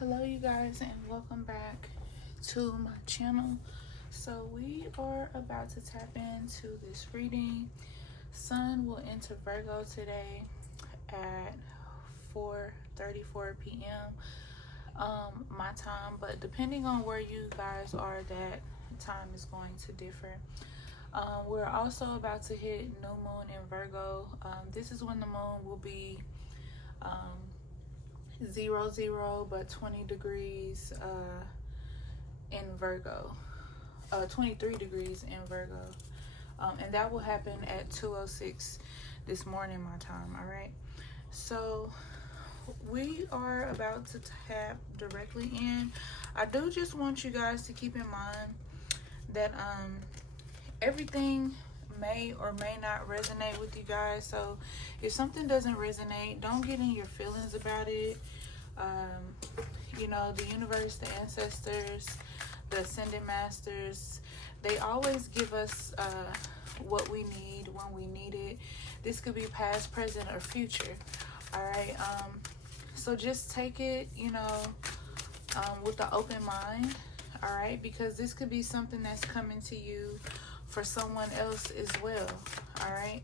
Hello you guys, and welcome back to my channel. So we are about to tap into this reading. Sun will enter Virgo today at 4:34 p.m. My time, but depending on where you guys are, that time is going to differ. We're also about to hit new moon in Virgo. This is when the moon will be 0 but 20 degrees in Virgo, 23 degrees in Virgo, and that will happen at 2:06 this morning my time. All right, so we are about to tap directly in. I do just want you guys to keep in mind that everything may or may not resonate with you guys. So if something doesn't resonate, don't get in your feelings about it. You know, the universe, the ancestors, the ascended masters, they always give us what we need when we need it. This could be past, present, or future. All right, so just take it, you know, with an open mind. All right, because this could be something that's coming to you for someone else as well. All right,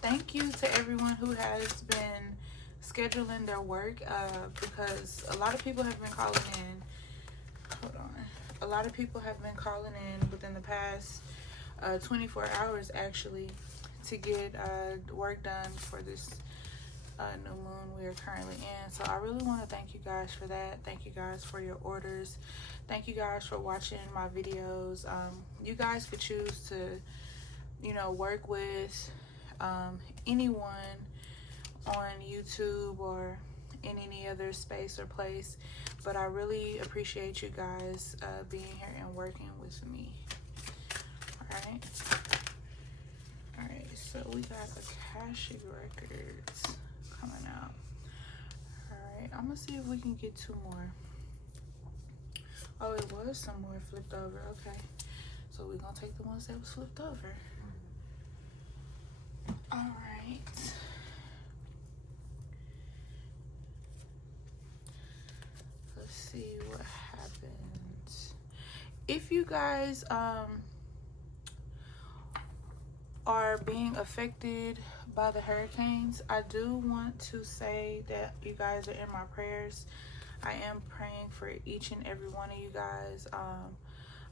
thank you to everyone who has been scheduling their work, because a lot of people have been calling in. Hold on. A lot of people have been calling in within the past 24 hours actually to get work done for this new moon we are currently in. So I really want to thank you guys for that. Thank you guys for your orders. Thank you guys for watching my videos. You guys could choose to, you know, work with anyone on YouTube or in any other space or place, but I really appreciate you guys being here and working with me. All right, so we got Akashic Records coming out. All right, I'm gonna see if we can get two more. Oh, it was some more flipped over. Okay, so we're gonna take the ones that was flipped over. All right. Let's see what happens. If you guys are being affected by the hurricanes, I do want to say that you guys are in my prayers. I am praying for each and every one of you guys.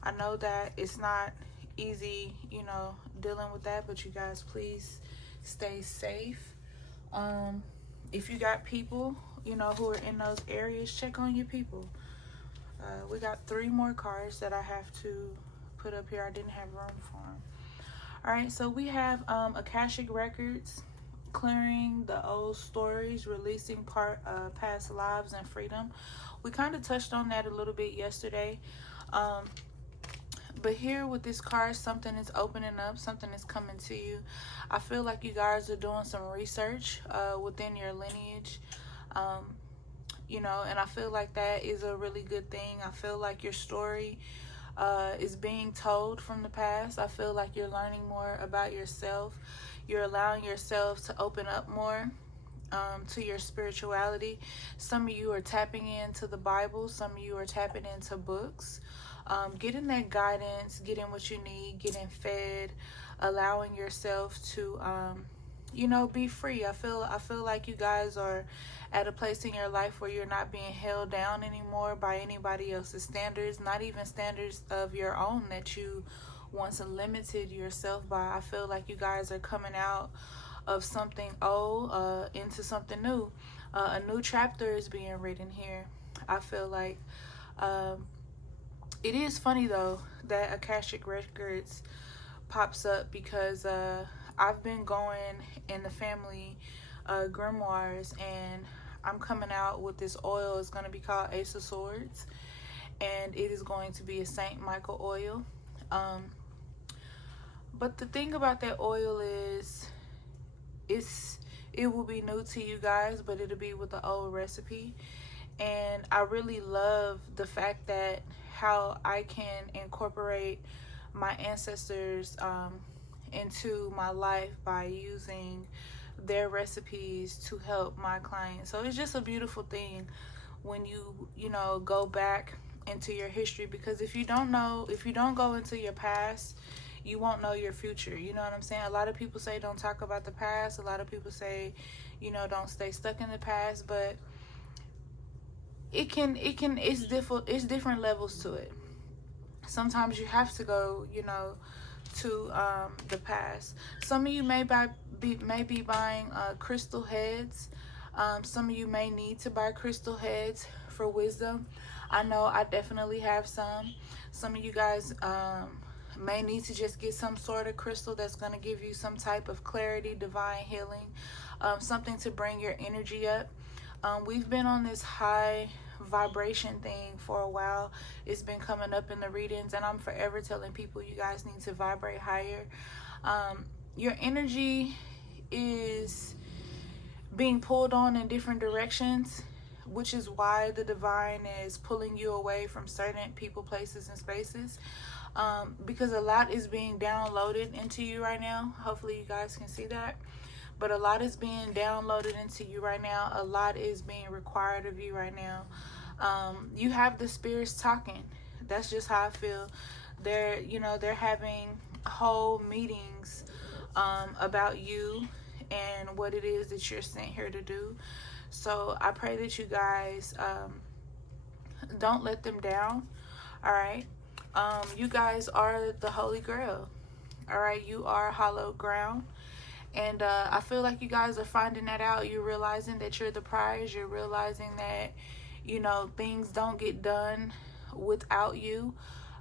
I know that it's not easy, you know, dealing with that, but you guys please stay safe. If you got people, you know, who are in those areas, check on your people. We got 3 more cards that I have to put up here. I didn't have room for them. All right, so we have Akashic Records, clearing the old stories, releasing past lives and freedom. We kind of touched on that a little bit yesterday. But here with this card, something is opening up, something is coming to you. I feel like you guys are doing some research within your lineage. You know, and I feel like that is a really good thing. I feel like your story is being told from the past. I feel like you're learning more about yourself. You're allowing yourself to open up more to your spirituality. Some of you are tapping into the Bible. Some of you are tapping into books. Getting that guidance, getting what you need, getting fed, allowing yourself to you know, be free. I feel like you guys are at a place in your life where you're not being held down anymore by anybody else's standards, not even standards of your own that you once limited yourself by. I feel like you guys are coming out of something old into something new. A new chapter is being written here. I feel like it is funny though that Akashic Records pops up, because I've been going in the family grimoires, and I'm coming out with this oil. It's going to be called Ace of Swords, and it is going to be a Saint Michael oil. But the thing about that oil is it will be new to you guys, but it'll be with the old recipe. And I really love the fact that how I can incorporate my ancestors into my life by using their recipes to help my clients. So it's just a beautiful thing when you know, go back into your history, because if you don't go into your past, you won't know your future. You know what I'm saying? A lot of people say don't talk about the past. A lot of people say, you know, don't stay stuck in the past, but it's different levels to it. Sometimes you have to go, you know, to the past. Some of you may be buying crystal heads. Some of you may need to buy crystal heads for wisdom. I know I definitely have some. Some of you guys may need to just get some sort of crystal that's going to give you some type of clarity, divine healing, something to bring your energy up. We've been on this high vibration thing for a while. It's been coming up in the readings, and I'm forever telling people you guys need to vibrate higher. Your energy is being pulled on in different directions, which is why the divine is pulling you away from certain people, places, and spaces, because a lot is being downloaded into you right now. Hopefully you guys can see that. But a lot is being downloaded into you right now. A lot is being required of you right now. You have the spirits talking. That's just how I feel. They're having whole meetings about you and what it is that you're sent here to do. So I pray that you guys don't let them down. All right. You guys are the Holy Grail. All right. You are hallowed ground. And I feel like you guys are finding that out. You're realizing that you're the prize. You're realizing that, you know, things don't get done without you.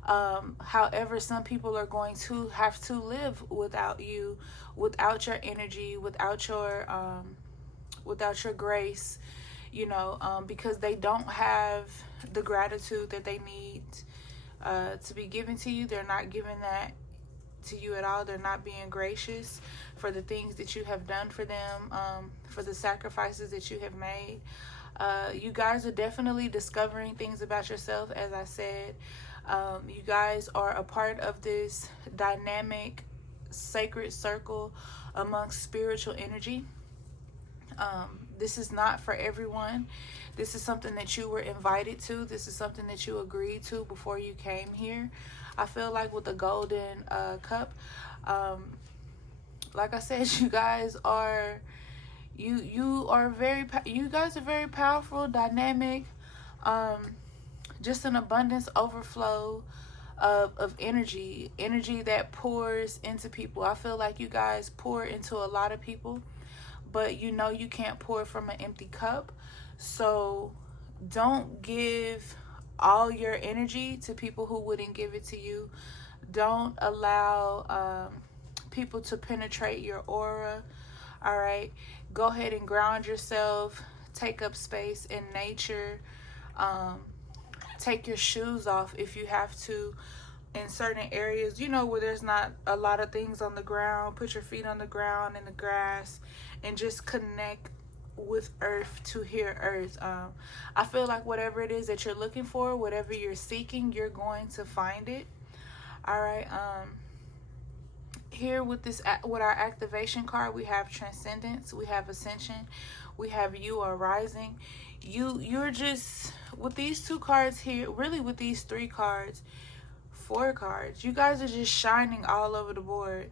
However, some people are going to have to live without you, without your energy, without your grace, you know, because they don't have the gratitude that they need to be given to you. They're not giving that to you at all. They're not being gracious for the things that you have done for them, for the sacrifices that you have made. You guys are definitely discovering things about yourself. As I said, you guys are a part of this dynamic sacred circle amongst spiritual energy. This is not for everyone. This is something that you were invited to. This is something that you agreed to before you came here. I feel like with the golden cup, like I said, you guys are very powerful, dynamic, just an abundance, overflow of energy that pours into people. I feel like you guys pour into a lot of people, but you know you can't pour from an empty cup. So don't give all your energy to people who wouldn't give it to you. Don't allow people to penetrate your aura. All right, go ahead and ground yourself. Take up space in nature. Take your shoes off if you have to in certain areas, you know, where there's not a lot of things on the ground. Put your feet on the ground, in the grass, and just connect with earth to hear earth. I feel like whatever it is that you're looking for, whatever you're seeking, you're going to find it. All right. Here with our activation card, we have transcendence, we have ascension, we have you are rising. You're just, with these two cards here, really with these 3 cards, 4 cards, you guys are just shining all over the board,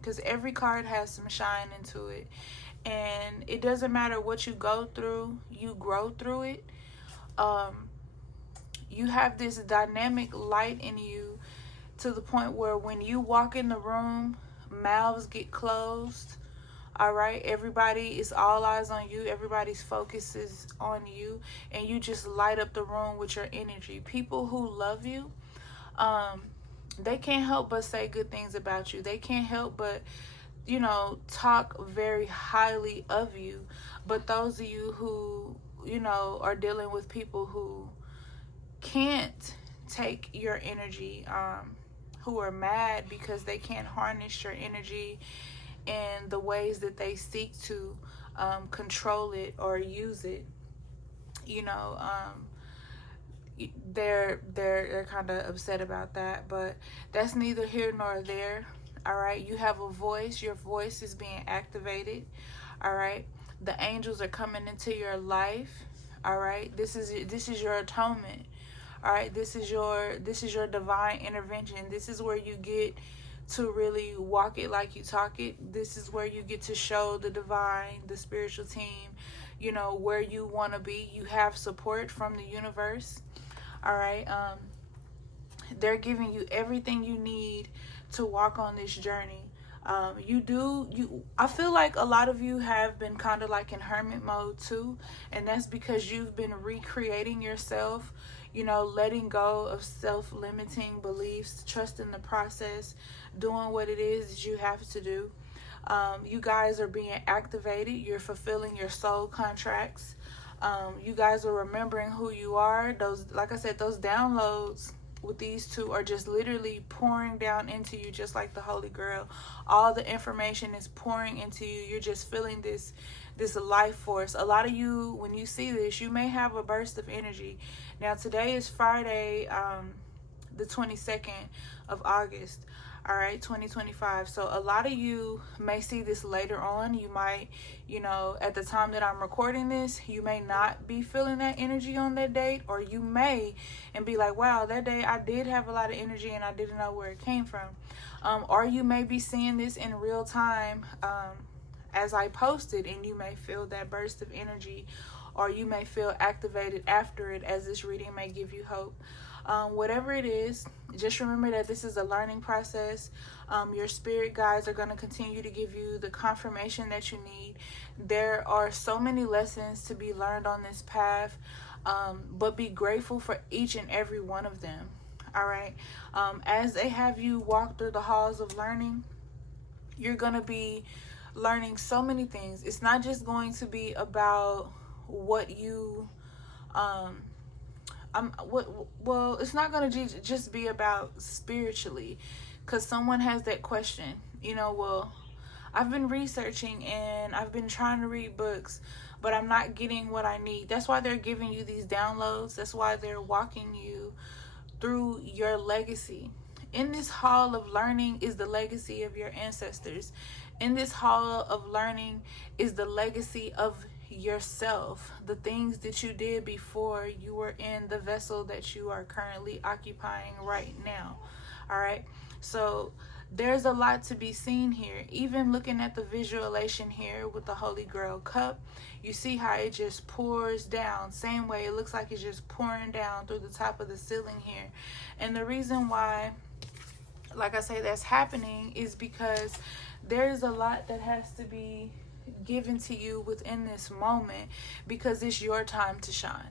because every card has some shine into it. And it doesn't matter what you go through, you grow through it. You have this dynamic light in you to the point where when you walk in the room, mouths get closed. All right, everybody is all eyes on you. Everybody's focus is on you, and you just light up the room with your energy. People who love you, they can't help but say good things about you. They can't help but, you know, talk very highly of you. But those of you who, you know, are dealing with people who can't take your energy, who are mad because they can't harness your energy in the ways that they seek to control it or use it, you know, they're kind of upset about that. But that's neither here nor there. All right, you have a voice. Your voice is being activated. All right. The angels are coming into your life. All right. This is your atonement. All right. This is your divine intervention. This is where you get to really walk it like you talk it. This is where you get to show the divine, the spiritual team, where you want to be. You have support from the universe. All right. They're giving you everything you need to walk on this journey. I feel like a lot of you have been kind of like in hermit mode too, and that's because you've been recreating yourself, letting go of self-limiting beliefs, trusting the process, doing what it is that you have to do. You guys are being activated. You're fulfilling your soul contracts. You guys are remembering who you are. Those, like I said, those downloads with these two are just literally pouring down into you, just like the Holy Grail. All the information is pouring into you. You're just feeling this life force. A lot of you, when you see this, you may have a burst of energy. Now, today is Friday, the 22nd of August. All right, 2025. So a lot of you may see this later on. You might, at the time that I'm recording this, you may not be feeling that energy on that date, or you may and be like, wow, that day I did have a lot of energy and I didn't know where it came from. Or you may be seeing this in real time as I posted, and you may feel that burst of energy, or you may feel activated after it, as this reading may give you hope. Whatever it is, just remember that this is a learning process. Your spirit guides are going to continue to give you the confirmation that you need. There are so many lessons to be learned on this path, but be grateful for each and every one of them. All right. As they have you walk through the halls of learning, you're going to be learning so many things. It's not just going to be about what you it's not going to just be about spiritually, because someone has that question, I've been researching and I've been trying to read books, but I'm not getting what I need. That's why they're giving you these downloads. That's why they're walking you through your legacy. In this hall of learning is the legacy of your ancestors. In this hall of learning is the legacy of yourself, the things that you did before you were in the vessel that you are currently occupying right now. All right, so there's a lot to be seen here. Even looking at the visualization here with the Holy Grail cup, you see how it just pours down. Same way, it looks like it's just pouring down through the top of the ceiling here. And the reason why, like I say, that's happening is because there's a lot that has to be given to you within this moment, because it's your time to shine.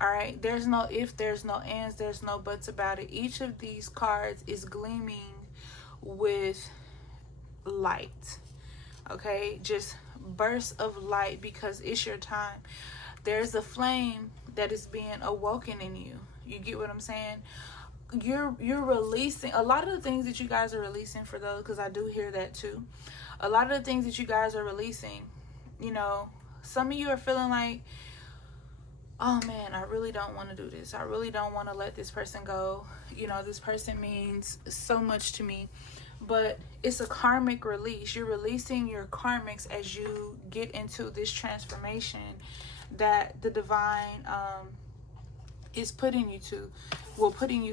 All right, there's no if, there's no ands, there's no buts about it. Each of these cards is gleaming with light. Okay, just bursts of light, because it's your time. There's a flame that is being awoken in you. You get what I'm saying? You're releasing a lot of the things that you guys are releasing, for those, because I do hear that too. A lot of the things that you guys are releasing, some of you are feeling like, oh man, I really don't want to do this. I really don't want to let this person go. This person means so much to me. But it's a karmic release. You're releasing your karmics as you get into this transformation that the divine is putting you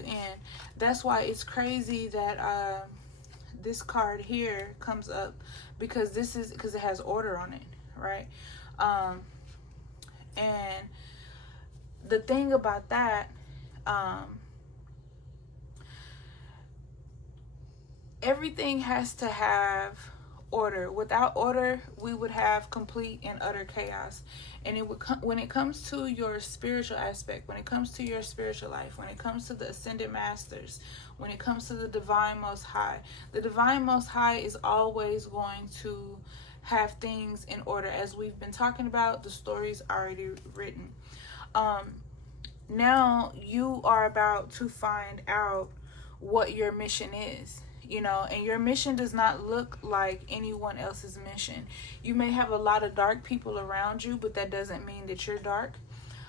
in. That's why it's crazy that this card here comes up, because it has order on it, right? And the thing about that, everything has to have order. Without order, we would have complete and utter chaos. And when it comes to your spiritual aspect, when it comes to your spiritual life, when it comes to the ascended masters, when it comes to the divine most high, the divine most high is always going to have things in order. As we've been talking about, the story's already written. Now you are about to find out what your mission is. And your mission does not look like anyone else's mission. You may have a lot of dark people around you, but that doesn't mean that you're dark.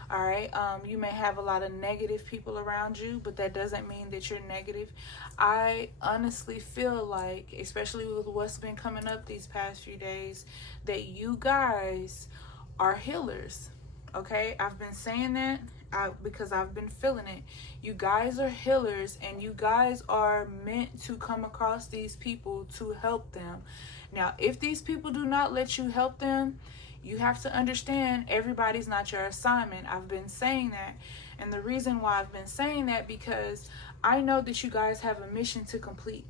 All right. You may have a lot of negative people around you, but that doesn't mean that you're negative. I honestly feel like, especially with what's been coming up these past few days, that you guys are healers. Okay. I've been saying that because I've been feeling it. You guys are healers, and you guys are meant to come across these people to help them. Now, if these people do not let you help them, you have to understand everybody's not your assignment. I've been saying that. And the reason why I've been saying that, because I know that you guys have a mission to complete.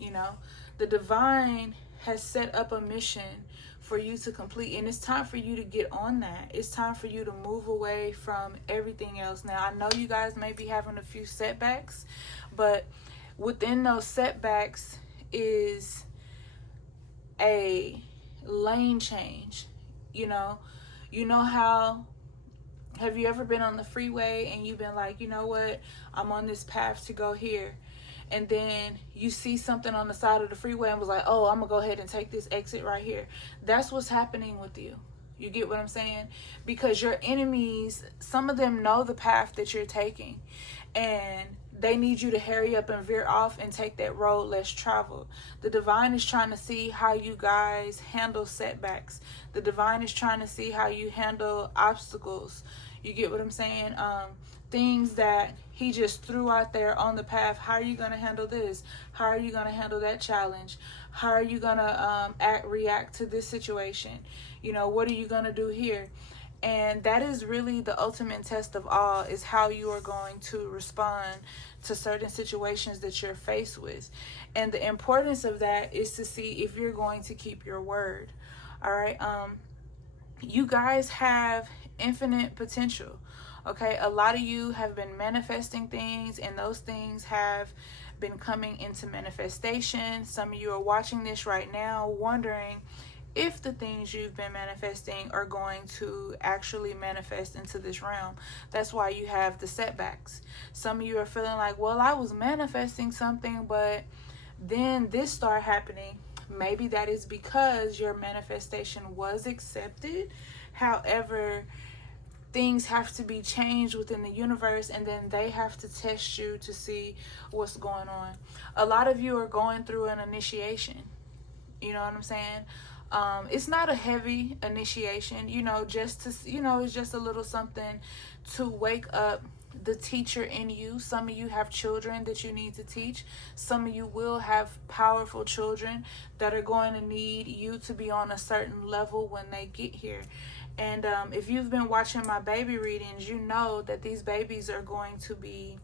You know, the divine has set up a mission for you to complete, and it's time for you to get on that. It's time for you to move away from everything else. Now, I know you guys may be having a few setbacks, but within those setbacks is a lane change. You know how, have you ever been on the freeway and you've been like, you know what, I'm on this path to go here, and then you see something on the side of the freeway and was like, oh, I'm gonna go ahead and take this exit right here. That's what's happening with you. You get what I'm saying? Because your enemies, some of them know the path that you're taking, and they need you to hurry up and veer off and take that road less traveled. The divine is trying to see how you guys handle setbacks. The divine is trying to see how you handle obstacles. You get what I'm saying? Things that he just threw out there on the path. How are you going to handle this? How are you going to handle that challenge? How are you going to react to this situation? You know, what are you going to do here? And that is really the ultimate test of all, is how you are going to respond to certain situations that you're faced with. And the importance of that is to see if you're going to keep your word. All right. You guys have infinite potential. Okay. A lot of you have been manifesting things, and those things have been coming into manifestation. Some of you are watching this right now wondering if the things you've been manifesting are going to actually manifest into this realm. That's why you have the setbacks. Some of you are feeling like, well, I was manifesting something, but then this started happening. Maybe that is because your manifestation was accepted. However, things have to be changed within the universe, and then they have to test you to see what's going on. A lot of you are going through an initiation. You know what I'm saying? It's not a heavy initiation, just to, it's just a little something to wake up the teacher in you. Some of you have children that you need to teach. Some of you will have powerful children that are going to need you to be on a certain level when they get here. And if you've been watching my baby readings, you know that these babies are going to be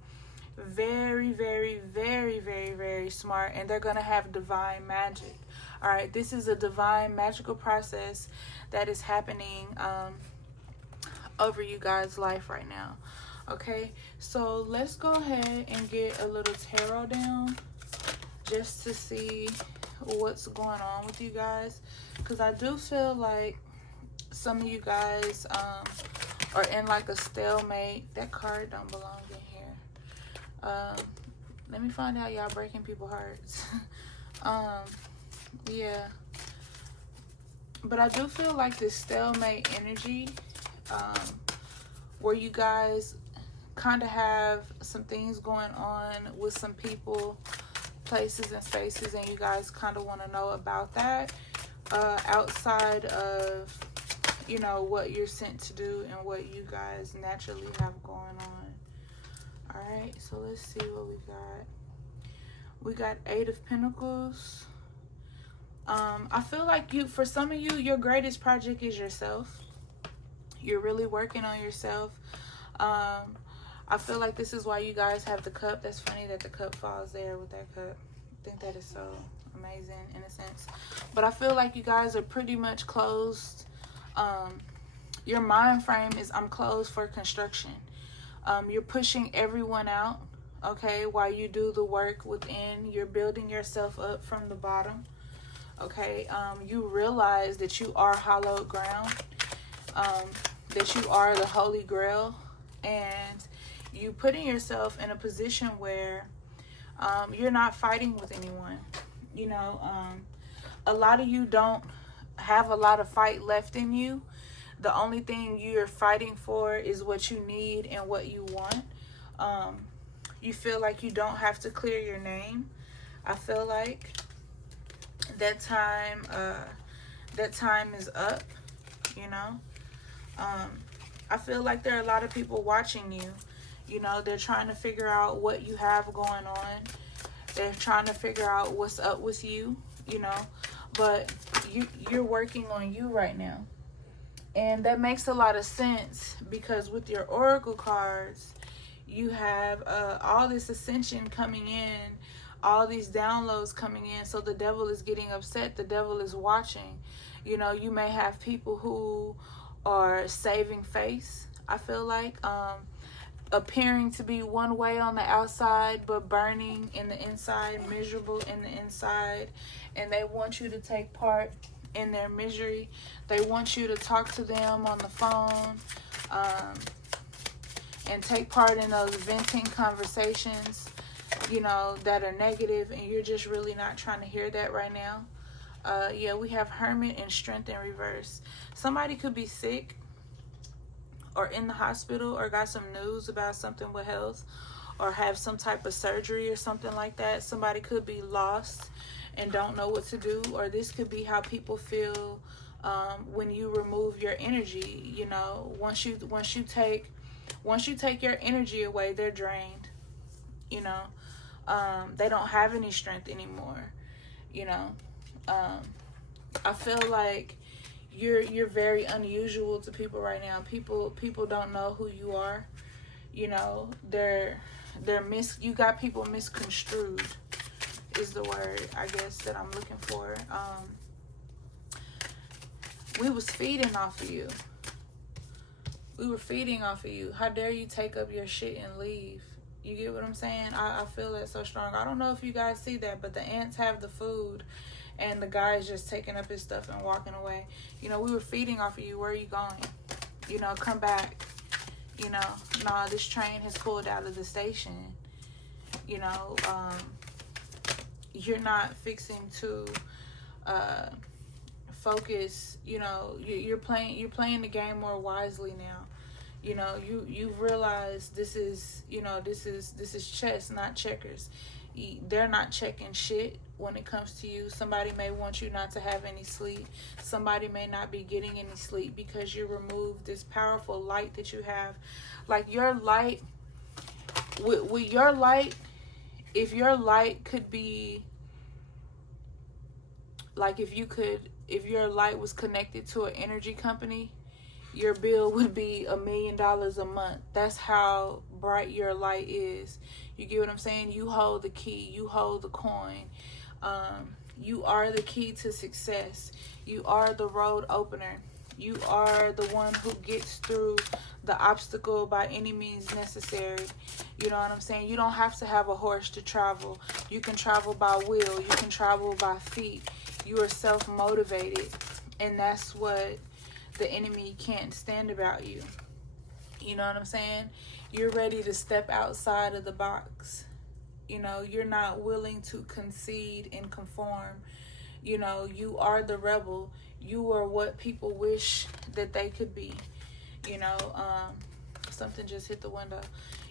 very, very, very, very, very smart, and they're going to have divine magic. All right, this is a divine magical process that is happening over you guys' life right now. Okay, so let's go ahead and get a little tarot down just to see what's going on with you guys, because I do feel like some of you guys are in like a stalemate. That card don't belong in here. Let me find out y'all breaking people's hearts. Yeah, but I do feel like this stalemate energy, where you guys kind of have some things going on with some people, places, and spaces, and you guys kind of want to know about that, outside of, what you're sent to do and what you guys naturally have going on. All right, so let's see what we got. We got 8 of Pentacles. I feel like for some of you, your greatest project is yourself. You're really working on yourself. I feel like this is why you guys have the Cup. That's funny that the Cup falls there with that Cup. I think that is so amazing in a sense. But I feel like you guys are pretty much closed. Your mind frame is, I'm closed for construction. You're pushing everyone out, okay, while you do the work within. You're building yourself up from the bottom. Okay, you realize that you are hallowed ground, that you are the Holy Grail, and you putting yourself in a position where you're not fighting with anyone. A lot of you don't have a lot of fight left in you. The only thing you're fighting for is what you need and what you want. You feel like you don't have to clear your name. I feel like that time is up, you know. I feel like there are a lot of people watching you. You know, they're trying to figure out what you have going on. They're trying to figure out what's up with you, you know. But you're working on you right now. And that makes a lot of sense because with your oracle cards, you have all this ascension coming in, all these downloads coming in. So the devil is getting upset. The devil is watching. You know, you may have people who are saving face, I feel like, appearing to be one way on the outside, but burning in the inside, miserable in the inside. And they want you to take part in their misery. They want you to talk to them on the phone, and take part in those venting conversations, you know, that are negative, and you're just really not trying to hear that right now. Yeah, we have Hermit and Strength in reverse. Somebody could be sick or in the hospital or got some news about something with health or have some type of surgery or something like that. Somebody could be lost and don't know what to do, or this could be how people feel when you remove your energy. You know, once you take your energy away, they're drained. You know, they don't have any strength anymore. You know, I feel like you're very unusual to people right now. People don't know who you are. You know, you got people misconstrued is the word, I guess, that I'm looking for. We was feeding off of you. We were feeding off of you. How dare you take up your shit and leave? You get what I'm saying? I feel that so strong. I don't know if you guys see that, but the ants have the food and the guy is just taking up his stuff and walking away. You know, we were feeding off of you. Where are you going? You know, come back. You know, nah, this train has pulled out of the station. You know, you're not fixing to focus. You know, you're playing the game more wisely now. You know, you realize this is chess, not checkers. They're not checking shit when it comes to you. Somebody may want you not to have any sleep. Somebody may not be getting any sleep because you removed this powerful light that you have. Like your light, with your light, if your light could be, like if your light was connected to an energy company, your bill would be $1 million a month. That's how bright your light is. You get what I'm saying? You hold the key. You hold the coin. You are the key to success. You are the road opener. You are the one who gets through the obstacle by any means necessary. You know what I'm saying? You don't have to have a horse to travel. You can travel by will. You can travel by feet. You are self-motivated. And that's what the enemy can't stand about you. You know what I'm saying? You're ready to step outside of the box. You know, you're not willing to concede and conform. You know, you are the rebel. You are what people wish that they could be. You know, something just hit the window.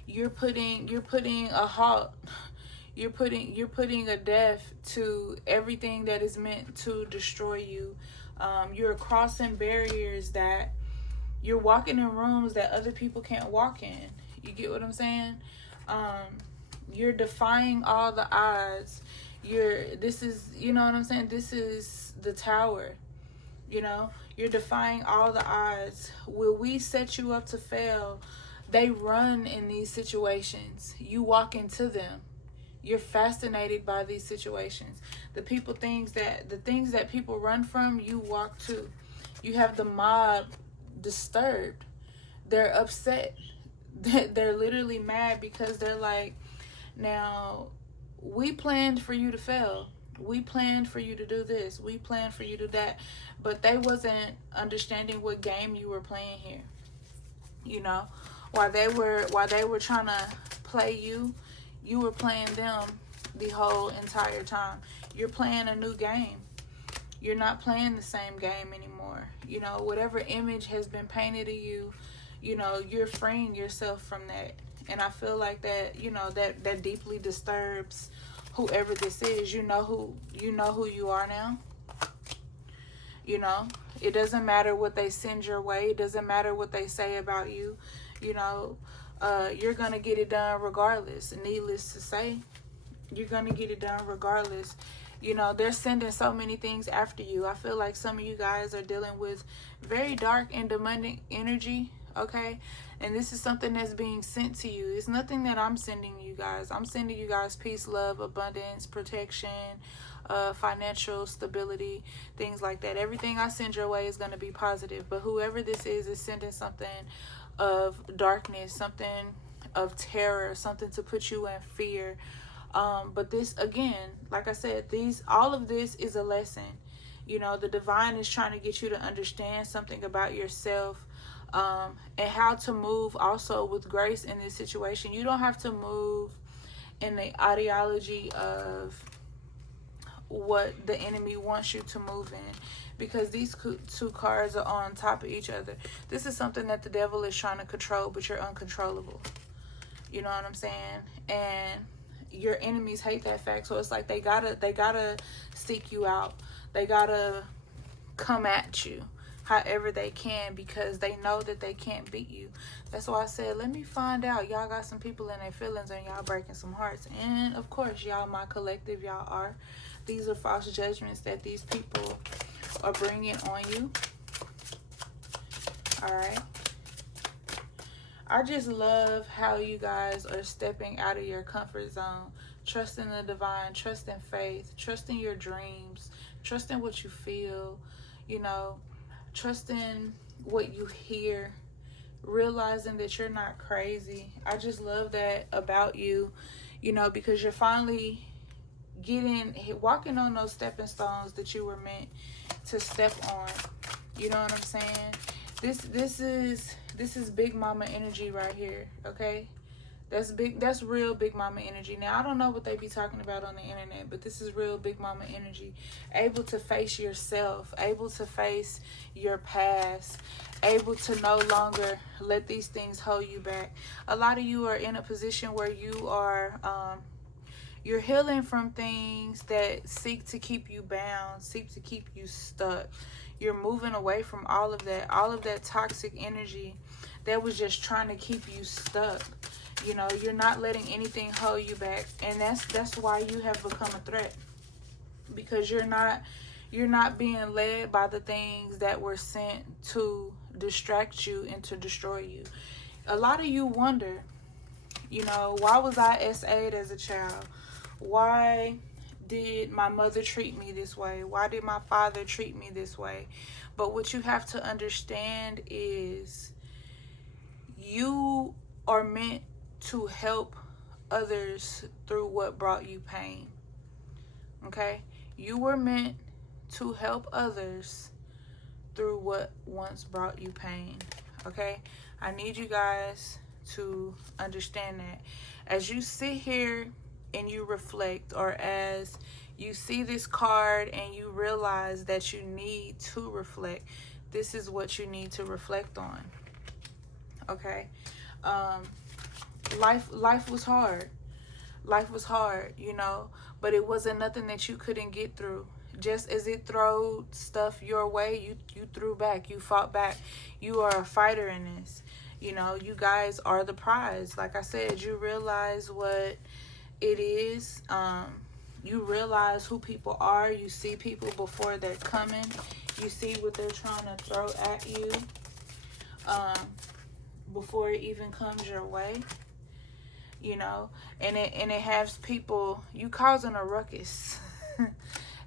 You're putting a halt. You're putting a death to everything that is meant to destroy you. You're crossing barriers that you're walking in rooms that other people can't walk in. You get what I'm saying? You're defying all the odds. This is the tower. You know, you're defying all the odds. Will we set you up to fail? They run in these situations. You walk into them. You're fascinated by these situations. The things that people run from, you walk to. You have the mob disturbed. They're upset. They're literally mad because they're like, now, we planned for you to fail. We planned for you to do this. We planned for you to do that. But they wasn't understanding what game you were playing here. You know, while they were trying to play you, you were playing them the whole entire time. You're playing a new game. You're not playing the same game anymore. You know, whatever image has been painted of you, you know, you're freeing yourself from that. And I feel like that, you know, that deeply disturbs whoever this is. You know who you are now. You know, it doesn't matter what they send your way. It doesn't matter what they say about you. You know, you're going to get it done regardless. Needless to say, you're going to get it done regardless. You know, they're sending so many things after you. I feel like some of you guys are dealing with very dark and demonic energy, okay? And this is something that's being sent to you. It's nothing that I'm sending you guys. I'm sending you guys peace, love, abundance, protection, financial stability, things like that. Everything I send your way is going to be positive. But whoever this is sending something of darkness, something of terror, something to put you in fear. But this, again, like I said, all of this is a lesson. You know, the divine is trying to get you to understand something about yourself, and how to move also with grace in this situation. You don't have to move in the ideology of what the enemy wants you to move in, because these two cards are on top of each other. This is something that the devil is trying to control, but you're uncontrollable. You know what I'm saying? And your enemies hate that fact. So it's like they gotta seek you out. They gotta come at you however they can, because they know that they can't beat you. That's why I said, let me find out. Y'all got some people in their feelings and y'all breaking some hearts. And of course, y'all, my collective, y'all are. These are false judgments that these people are bringing on you. All right. I just love how you guys are stepping out of your comfort zone, trusting the divine, trusting faith, trusting your dreams, trusting what you feel, you know, trusting what you hear, realizing that you're not crazy. I just love that about you, you know, because you're finally walking on those stepping stones that you were meant to step on. You know what I'm saying? This is big mama energy right here, okay? That's real big mama energy. Now, I don't know what they be talking about on the internet, but this is real big mama energy. Able to face yourself, able to face your past, able to no longer let these things hold you back. A lot of you are in a position where you are you're healing from things that seek to keep you bound, seek to keep you stuck. You're moving away from all of that toxic energy that was just trying to keep you stuck. You know, you're not letting anything hold you back, and that's why you have become a threat, because you're not being led by the things that were sent to distract you and to destroy you. A lot of you wonder, you know, why was I SA'd as a child? Why did my mother treat me this way? Why did my father treat me this way? But what you have to understand is you are meant to help others through what brought you pain. Okay? You were meant to help others through what once brought you pain. Okay? I need you guys to understand that. As you sit here and you reflect, or as you see this card and you realize that you need to reflect, this is what you need to reflect on. Okay? Life was hard. Life was hard, you know, but it wasn't nothing that you couldn't get through. Just as it threw stuff your way, you threw back, you fought back. You are a fighter in this. You know, you guys are the prize. Like I said, you realize what it is. You realize who people are. You see people before they're coming. You see what they're trying to throw at you before it even comes your way. You know, and it has people, you causing a ruckus.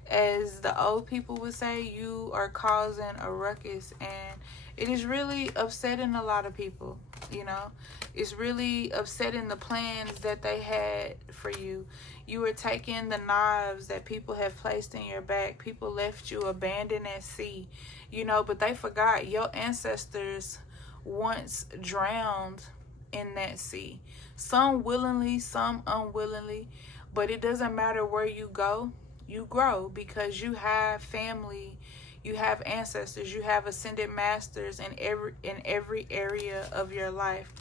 As the old people would say, you are causing a ruckus, and it is really upsetting a lot of people. You know, it's really upsetting the plans that they had for you. You were taking the knives that people have placed in your back. People left you abandoned at sea, you know, but they forgot your ancestors once drowned in that sea. Some willingly, some unwillingly, but it doesn't matter where you go. You grow because you have family, you have ancestors, you have ascended masters in every area of your life.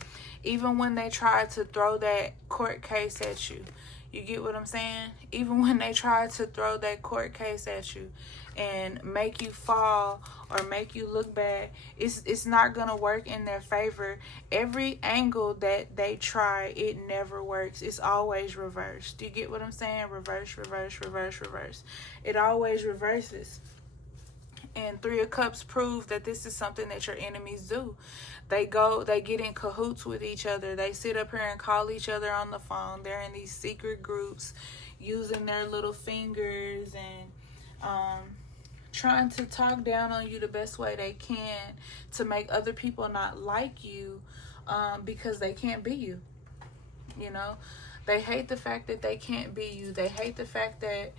Even when they try to throw that court case at you, you get what I'm saying? Even when they try to throw that court case at you and make you fall or make you look bad, it's not gonna work in their favor. Every angle that they try, it never works. It's always reversed. Do you get what I'm saying? Reverse, reverse, reverse, reverse. It always reverses. And Three of Cups prove that this is something that your enemies do. They get in cahoots with each other. They sit up here and call each other on the phone. They're in these secret groups using their little fingers and trying to talk down on you the best way they can to make other people not like you because they can't be you. You know, they hate the fact that they can't be you. They hate the fact that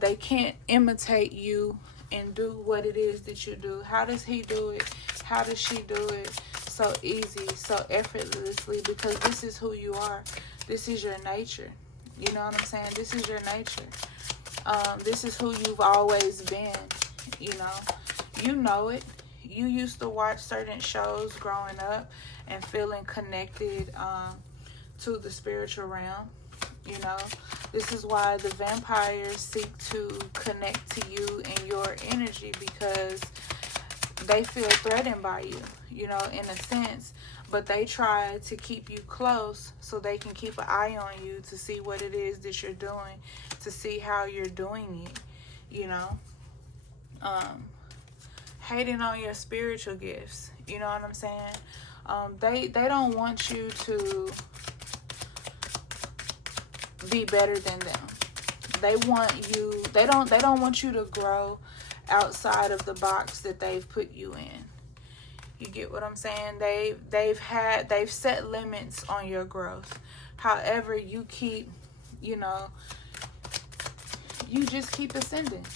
they can't imitate you and do what it is that you do. How does he do it? How does she do it? So easy, so effortlessly, because this is who you are. This is your nature. You know what I'm saying? This is your nature. This is who you've always been. You know it. You used to watch certain shows growing up and feeling connected to the spiritual realm. This is why the vampires seek to connect to you and your energy, because they feel threatened by you, in a sense, but they try to keep you close so they can keep an eye on you to see what it is that you're doing, to see how you're doing it, hating on your spiritual gifts, you know what I'm saying? They don't want you to be better than them. They don't want you to grow outside of the box that they've put you in. You get what I'm saying? They've set limits on your growth. However, you keep, you just keep ascending.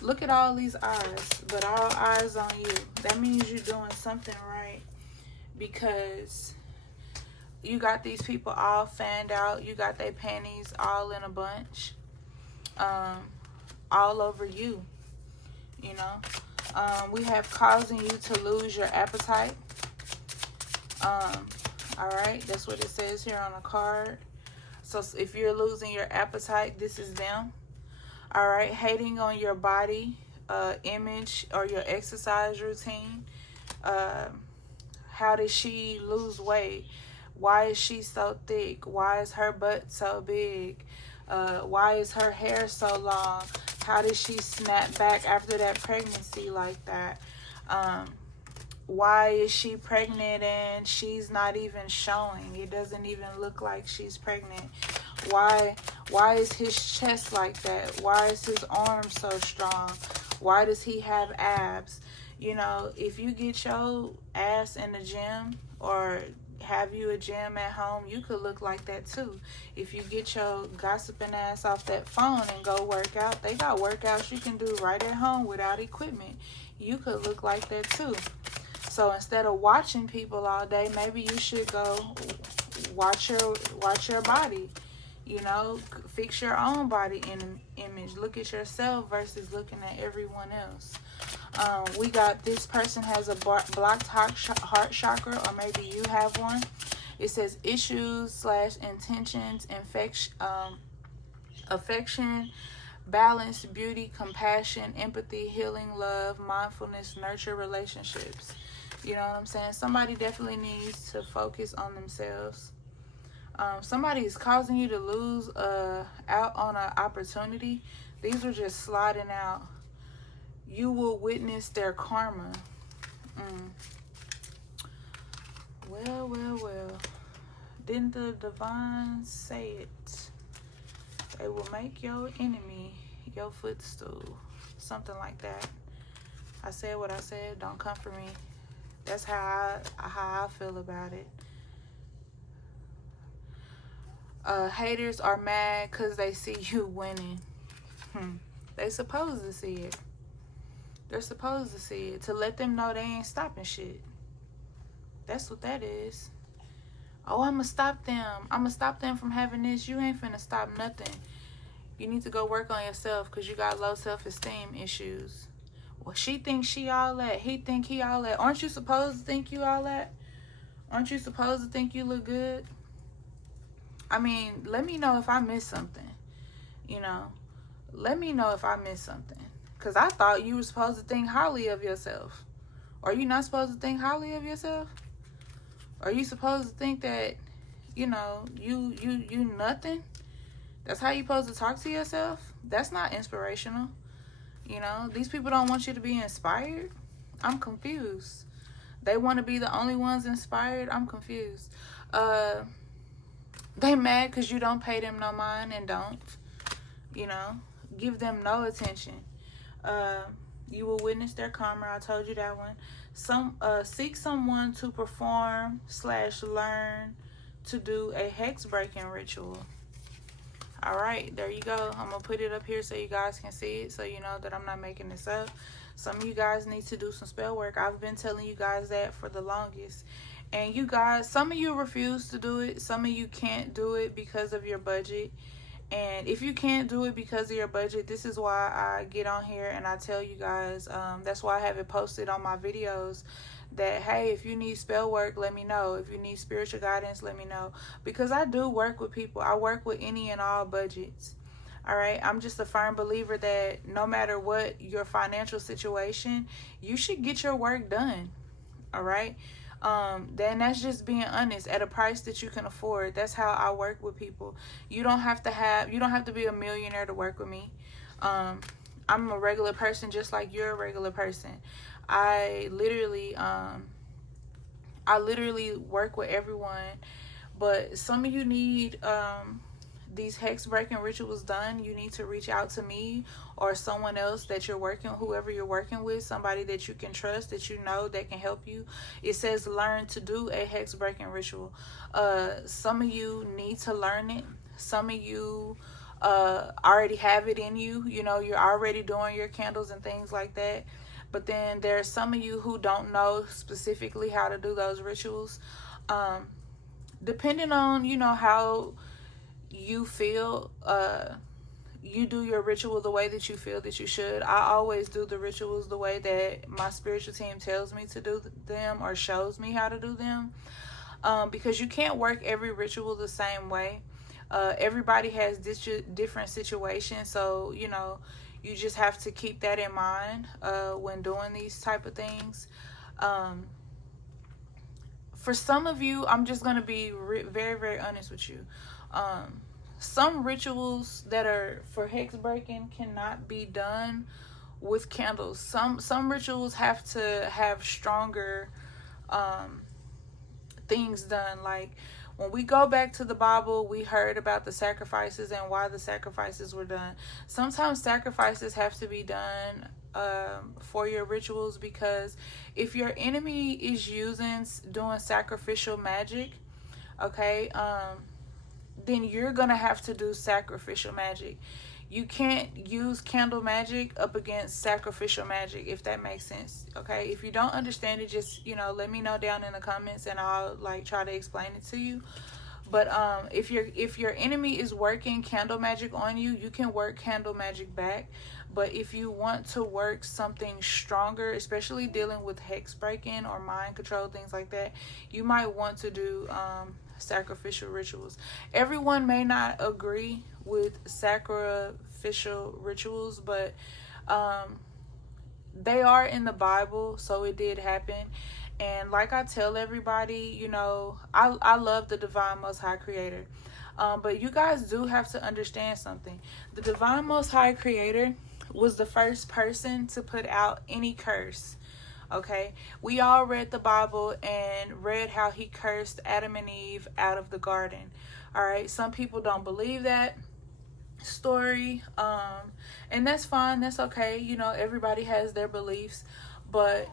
Look at all these eyes, but all eyes on you. That means you're doing something right, because you got these people all fanned out. You got their panties all in a bunch, all over you. We have causing you to lose your appetite. All right, that's what it says here on the card. So if you're losing your appetite, this is them. All right, hating on your body image or your exercise routine. How did she lose weight? Why is she so thick? Why is her butt so big? Why is her hair so long? How did she snap back after that pregnancy like that? Why is she pregnant and she's not even showing? It doesn't even look like she's pregnant. Why is his chest like that? Why is his arm so strong? Why does he have abs? If you get your ass in the gym or have you a gym at home, you could look like that too. If you get your gossiping ass off that phone and go work out, they got workouts you can do right at home without equipment. You could look like that too. So instead of watching people all day, maybe you should go watch your body. Fix your own body image. Look at yourself versus looking at everyone else. We got this person has a blocked heart chakra, or maybe you have one. It says issues / intentions, affection, balance, beauty, compassion, empathy, healing, love, mindfulness, nurture relationships. You know what I'm saying? Somebody definitely needs to focus on themselves. Somebody is causing you to lose out on an opportunity. These are just sliding out. You will witness their karma. Well. Didn't the divine say it? They will make your enemy your footstool. Something like that. I said what I said. Don't come for me. That's how I feel about it. Haters are mad because they see you winning. They supposed to see it. They're supposed to see it, to let them know they ain't stopping shit. That's what that is. Oh, I'ma stop them. I'ma stop them from having this. You ain't finna stop nothing. You need to go work on yourself because you got low self-esteem issues. Well, she thinks she all that. He think he all that. Aren't you supposed to think you all that? Aren't you supposed to think you look good? I mean, let me know if I missed something. You know, let me know if I missed something. Because I thought you were supposed to think highly of yourself. Are you not supposed to think highly of yourself? Are you supposed to think that, you know, you nothing? That's how you supposed to talk to yourself? That's not inspirational. You know, these people don't want you to be inspired. I'm confused. They want to be the only ones inspired. I'm confused. They mad because you don't pay them no mind and don't. You know, give them no attention. You will witness their karma. I told you that one. Seek someone to perform / learn to do a hex breaking ritual. All right, there you go. I'm gonna put it up here so you guys can see it, so you know that I'm not making this up. Some of you guys need to do some spell work. I've been telling you guys that for the longest, and you guys, some of you refuse to do it. Some of you can't do it because of your budget. And if you can't do it because of your budget, this is why I get on here and I tell you guys, that's why I have it posted on my videos, that, hey, if you need spell work, let me know. If you need spiritual guidance, let me know. Because I do work with people. I work with any and all budgets. All right. I'm just a firm believer that no matter what your financial situation, you should get your work done. All right. Then that's just being honest, at a price that you can afford. That's how I work with people. You don't have to be a millionaire to work with me. I'm a regular person just like you're a regular person. I literally work with everyone, but some of you need these hex breaking rituals done. You need to reach out to me or someone else that you're working, whoever you're working with, somebody that you can trust, that you know that can help you. It says learn to do a hex breaking ritual. Some of you need to learn it. Some of you already have it in you. You know, you're already doing your candles and things like that. But then there's some of you who don't know specifically how to do those rituals. Depending on, you know, how you feel, you do your ritual the way that you feel that you should. I always do the rituals the way that my spiritual team tells me to do them or shows me how to do them, because you can't work every ritual the same way. Everybody has different situations, so you know, you just have to keep that in mind when doing these type of things. For some of you, I'm just going to be very, very honest with you. Some rituals that are for hex breaking cannot be done with candles. Some rituals have to have stronger things done. Like when we go back to the Bible, we heard about the sacrifices and why the sacrifices were done. Sometimes sacrifices have to be done for your rituals, because if your enemy is doing sacrificial magic, okay, then you're gonna have to do sacrificial magic. You can't use candle magic up against sacrificial magic, if that makes sense. Okay, if you don't understand it, just, you know, let me know down in the comments and I'll like try to explain it to you. But if your enemy is working candle magic on you, you can work candle magic back. But if you want to work something stronger, especially dealing with hex breaking or mind control, things like that, you might want to do sacrificial rituals. Everyone may not agree with sacrificial rituals, but they are in the Bible, so it did happen. And like I tell everybody, you know, I love the Divine Most High Creator. But you guys do have to understand something. The Divine Most High Creator was the first person to put out any curse. Okay, we all read the Bible and read how he cursed Adam and Eve out of the garden. All right, some people don't believe that story, and that's fine, that's okay. You know, everybody has their beliefs, but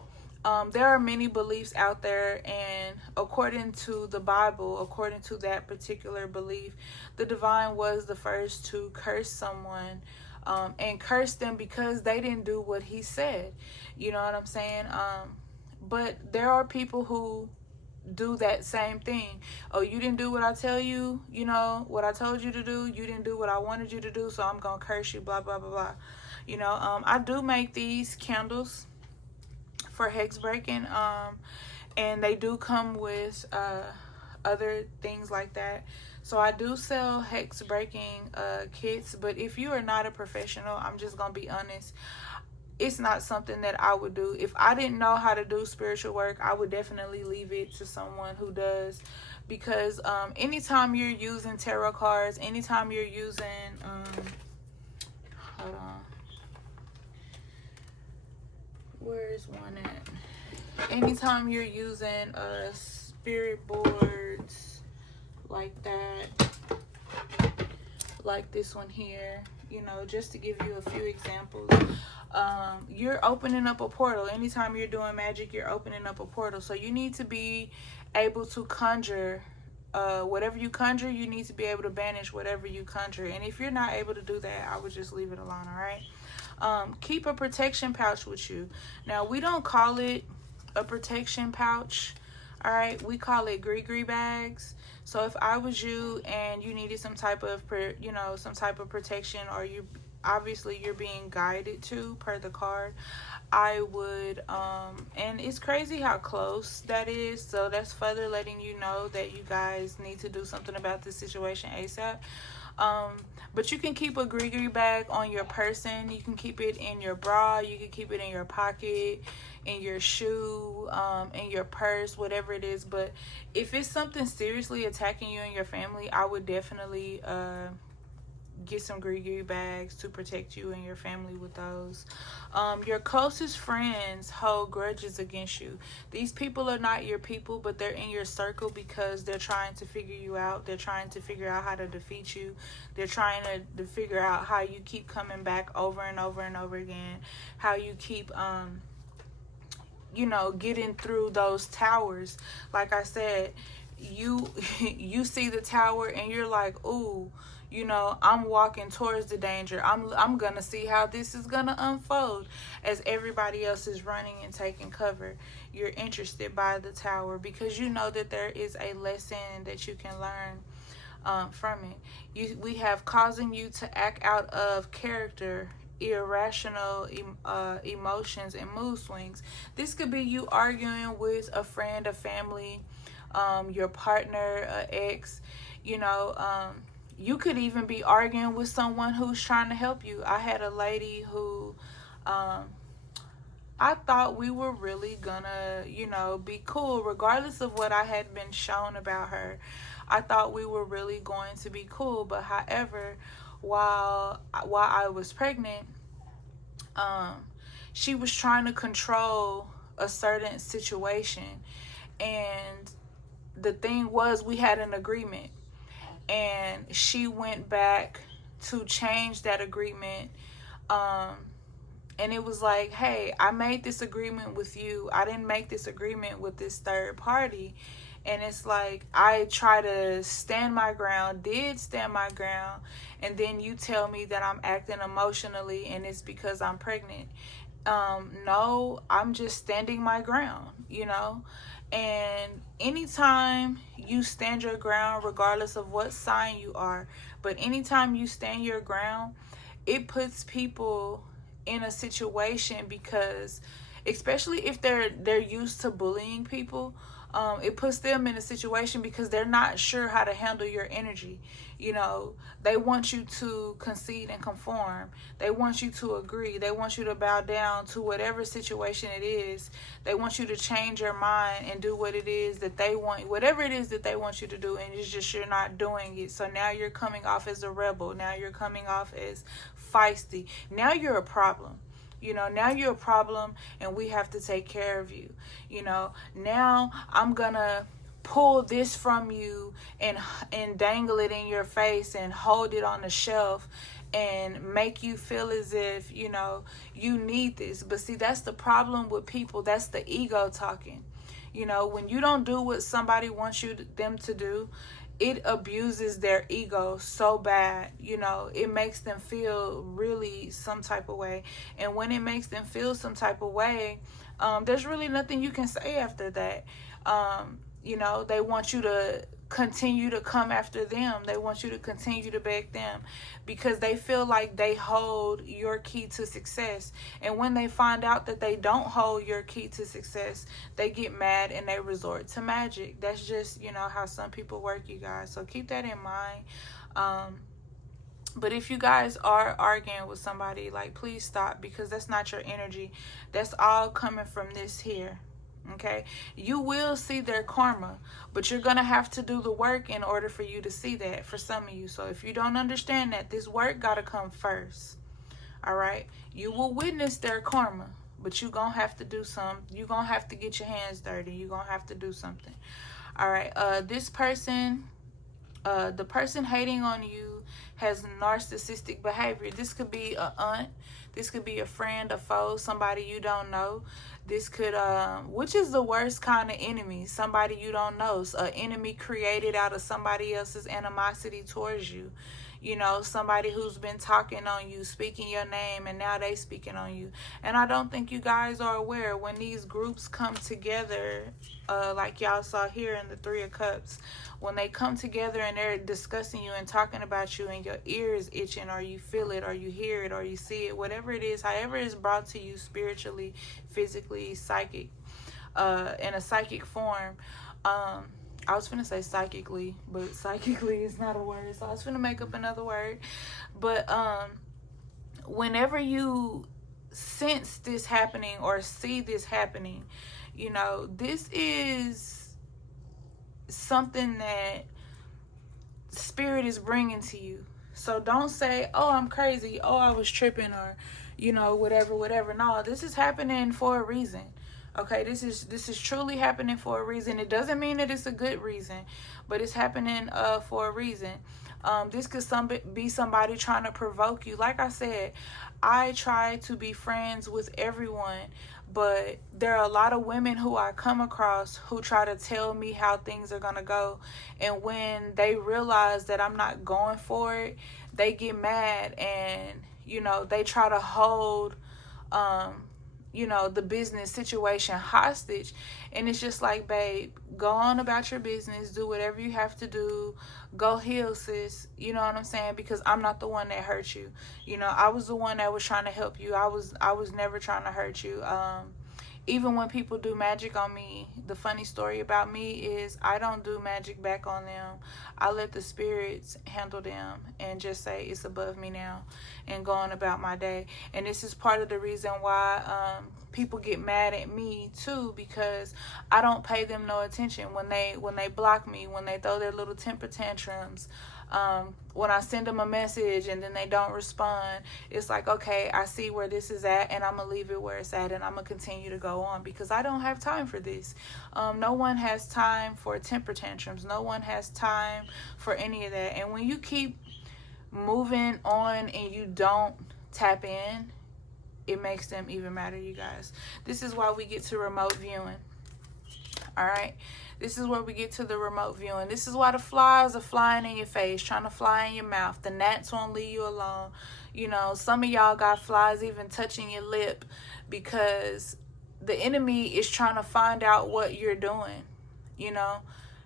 there are many beliefs out there, and according to the Bible, according to that particular belief, the divine was the first to curse someone, and curse them because they didn't do what he said. You know what I'm saying? But there are people who do that same thing. Oh, you didn't do what I tell you, you know, what I told you to do. You didn't do what I wanted you to do, so I'm going to curse you, blah, blah, blah, blah. You know, I do make these candles for hex breaking, and they do come with other things like that. So I do sell hex breaking kits, but if you are not a professional, I'm just going to be honest, it's not something that I would do. If I didn't know how to do spiritual work, I would definitely leave it to someone who does. Because anytime you're using tarot cards, anytime you're using, hold on, where's one at? Anytime you're using spirit boards like that, like this one here, you know, just to give you a few examples, you're opening up a portal. Anytime you're doing magic, you're opening up a portal. So you need to be able to conjure whatever you conjure. You need to be able to banish whatever you conjure. And if you're not able to do that, I would just leave it alone. All right. Keep a protection pouch with you. Now, we don't call it a protection pouch. All right, we call it gree bags. So if I was you and you needed some type of, you know, some type of protection, or you obviously you're being guided to per the card, I would, and it's crazy how close that is. So that's further letting you know that you guys need to do something about this situation ASAP. But you can keep a gree bag on your person. You can keep it in your bra. You can keep it in your pocket, in your shoe, in your purse, whatever it is. But if it's something seriously attacking you and your family, I would definitely get some gree bags to protect you and your family with those. Your closest friends hold grudges against you. These people are not your people, but they're in your circle because they're trying to figure you out. They're trying to figure out how to defeat you. They're trying to figure out how you keep coming back over and over and over again. How you keep you know, getting through those towers. Like I said, you see the tower and you're like, ooh, you know, I'm walking towards the danger. I'm gonna see how this is gonna unfold. As everybody else is running and taking cover, you're interested by the tower because you know that there is a lesson that you can learn from it. We have causing you to act out of character, irrational emotions and mood swings. This could be you arguing with a friend, a family, your partner, ex, you know. You could even be arguing with someone who's trying to help you. I had a lady who I thought we were really gonna, you know, be cool regardless of what I had been shown about her. I thought we were really going to be cool. But however, while I was pregnant, she was trying to control a certain situation. And the thing was, we had an agreement. And she went back to change that agreement. And it was like, hey, I made this agreement with you. I didn't make this agreement with this third party. And it's like, I try to stand my ground, did stand my ground. And then you tell me that I'm acting emotionally and it's because I'm pregnant. No, I'm just standing my ground, you know. And anytime you stand your ground, regardless of what sign you are, but anytime you stand your ground, it puts people in a situation because, especially if they're used to bullying people, it puts them in a situation because they're not sure how to handle your energy. You know, they want you to concede and conform. They want you to agree. They want you to bow down to whatever situation it is. They want you to change your mind and do what it is that they want, whatever it is that they want you to do, and it's just you're not doing it. So now you're coming off as a rebel. Now you're coming off as feisty. Now you're a problem. You know, now you're a problem and we have to take care of you. You know, now I'm gonna pull this from you and dangle it in your face and hold it on the shelf and make you feel as if, you know, you need this. But see, that's the problem with people. That's the ego talking. You know, when you don't do what somebody wants them to do, it abuses their ego so bad. You know, it makes them feel really some type of way. And when it makes them feel some type of way, there's really nothing you can say after that. You know, they want you to continue to come after them. They want you to continue to beg them because they feel like they hold your key to success. And when they find out that they don't hold your key to success, they get mad and they resort to magic. That's just, you know, how some people work, you guys. So keep that in mind. But if you guys are arguing with somebody, like, please stop, because that's not your energy. That's all coming from this here. Okay, you will see their karma, but you're gonna have to do the work in order for you to see that, for some of you. So if you don't understand that, this work gotta come first. All right, you will witness their karma, but you gonna have to do some. You gonna have to get your hands dirty. You gonna have to do something. All right, this person, the person hating on you has narcissistic behavior. This could be a aunt, this could be a friend, a foe, somebody you don't know. This could, which is the worst kind of enemy? Somebody you don't know. An enemy created out of somebody else's animosity towards you. You know, somebody who's been talking on you, speaking your name, and now they speaking on you. And I don't think you guys are aware, when these groups come together, like y'all saw here in the Three of Cups, when they come together and they're discussing you and talking about you, and your ear is itching, or you feel it, or you hear it, or you see it, whatever it is, however it's brought to you spiritually, physically, psychic, in a psychic form. I was finna say psychically, but psychically is not a word, so I was finna make up another word. But whenever you sense this happening or see this happening, you know, this is something that spirit is bringing to you. So don't say, oh, I'm crazy, oh, I was tripping, or, you know, whatever. No, this is happening for a reason. Okay, this is truly happening for a reason. It doesn't mean that it's a good reason, but it's happening for a reason. This could be somebody trying to provoke you. Like I said, I try to be friends with everyone, but there are a lot of women who I come across who try to tell me how things are going to go. And when they realize that I'm not going for it, they get mad and, you know, they try to hold you know, the business situation hostage. And it's just like, babe, go on about your business, do whatever you have to do, go heal, sis. You know what I'm saying? Because I'm not the one that hurt you. You know, I was the one that was trying to help you. I was never trying to hurt you. Even when people do magic on me, the funny story about me is I don't do magic back on them. I let the spirits handle them and just say it's above me now and go on about my day. And this is part of the reason why people get mad at me too, because I don't pay them no attention when they block me, when they throw their little temper tantrums. When I send them a message and then they don't respond, it's like, okay, I see where this is at, and I'm gonna leave it where it's at, and I'm gonna continue to go on, because I don't have time for this. No one has time for temper tantrums. No one has time for any of that. And when you keep moving on and you don't tap in, it makes them even madder, you guys. This is why we get to remote viewing. All right, this is where we get to the remote viewing. This is why the flies are flying in your face, trying to fly in your mouth. The gnats won't leave you alone. You know, some of y'all got flies even touching your lip, because the enemy is trying to find out what you're doing. You know,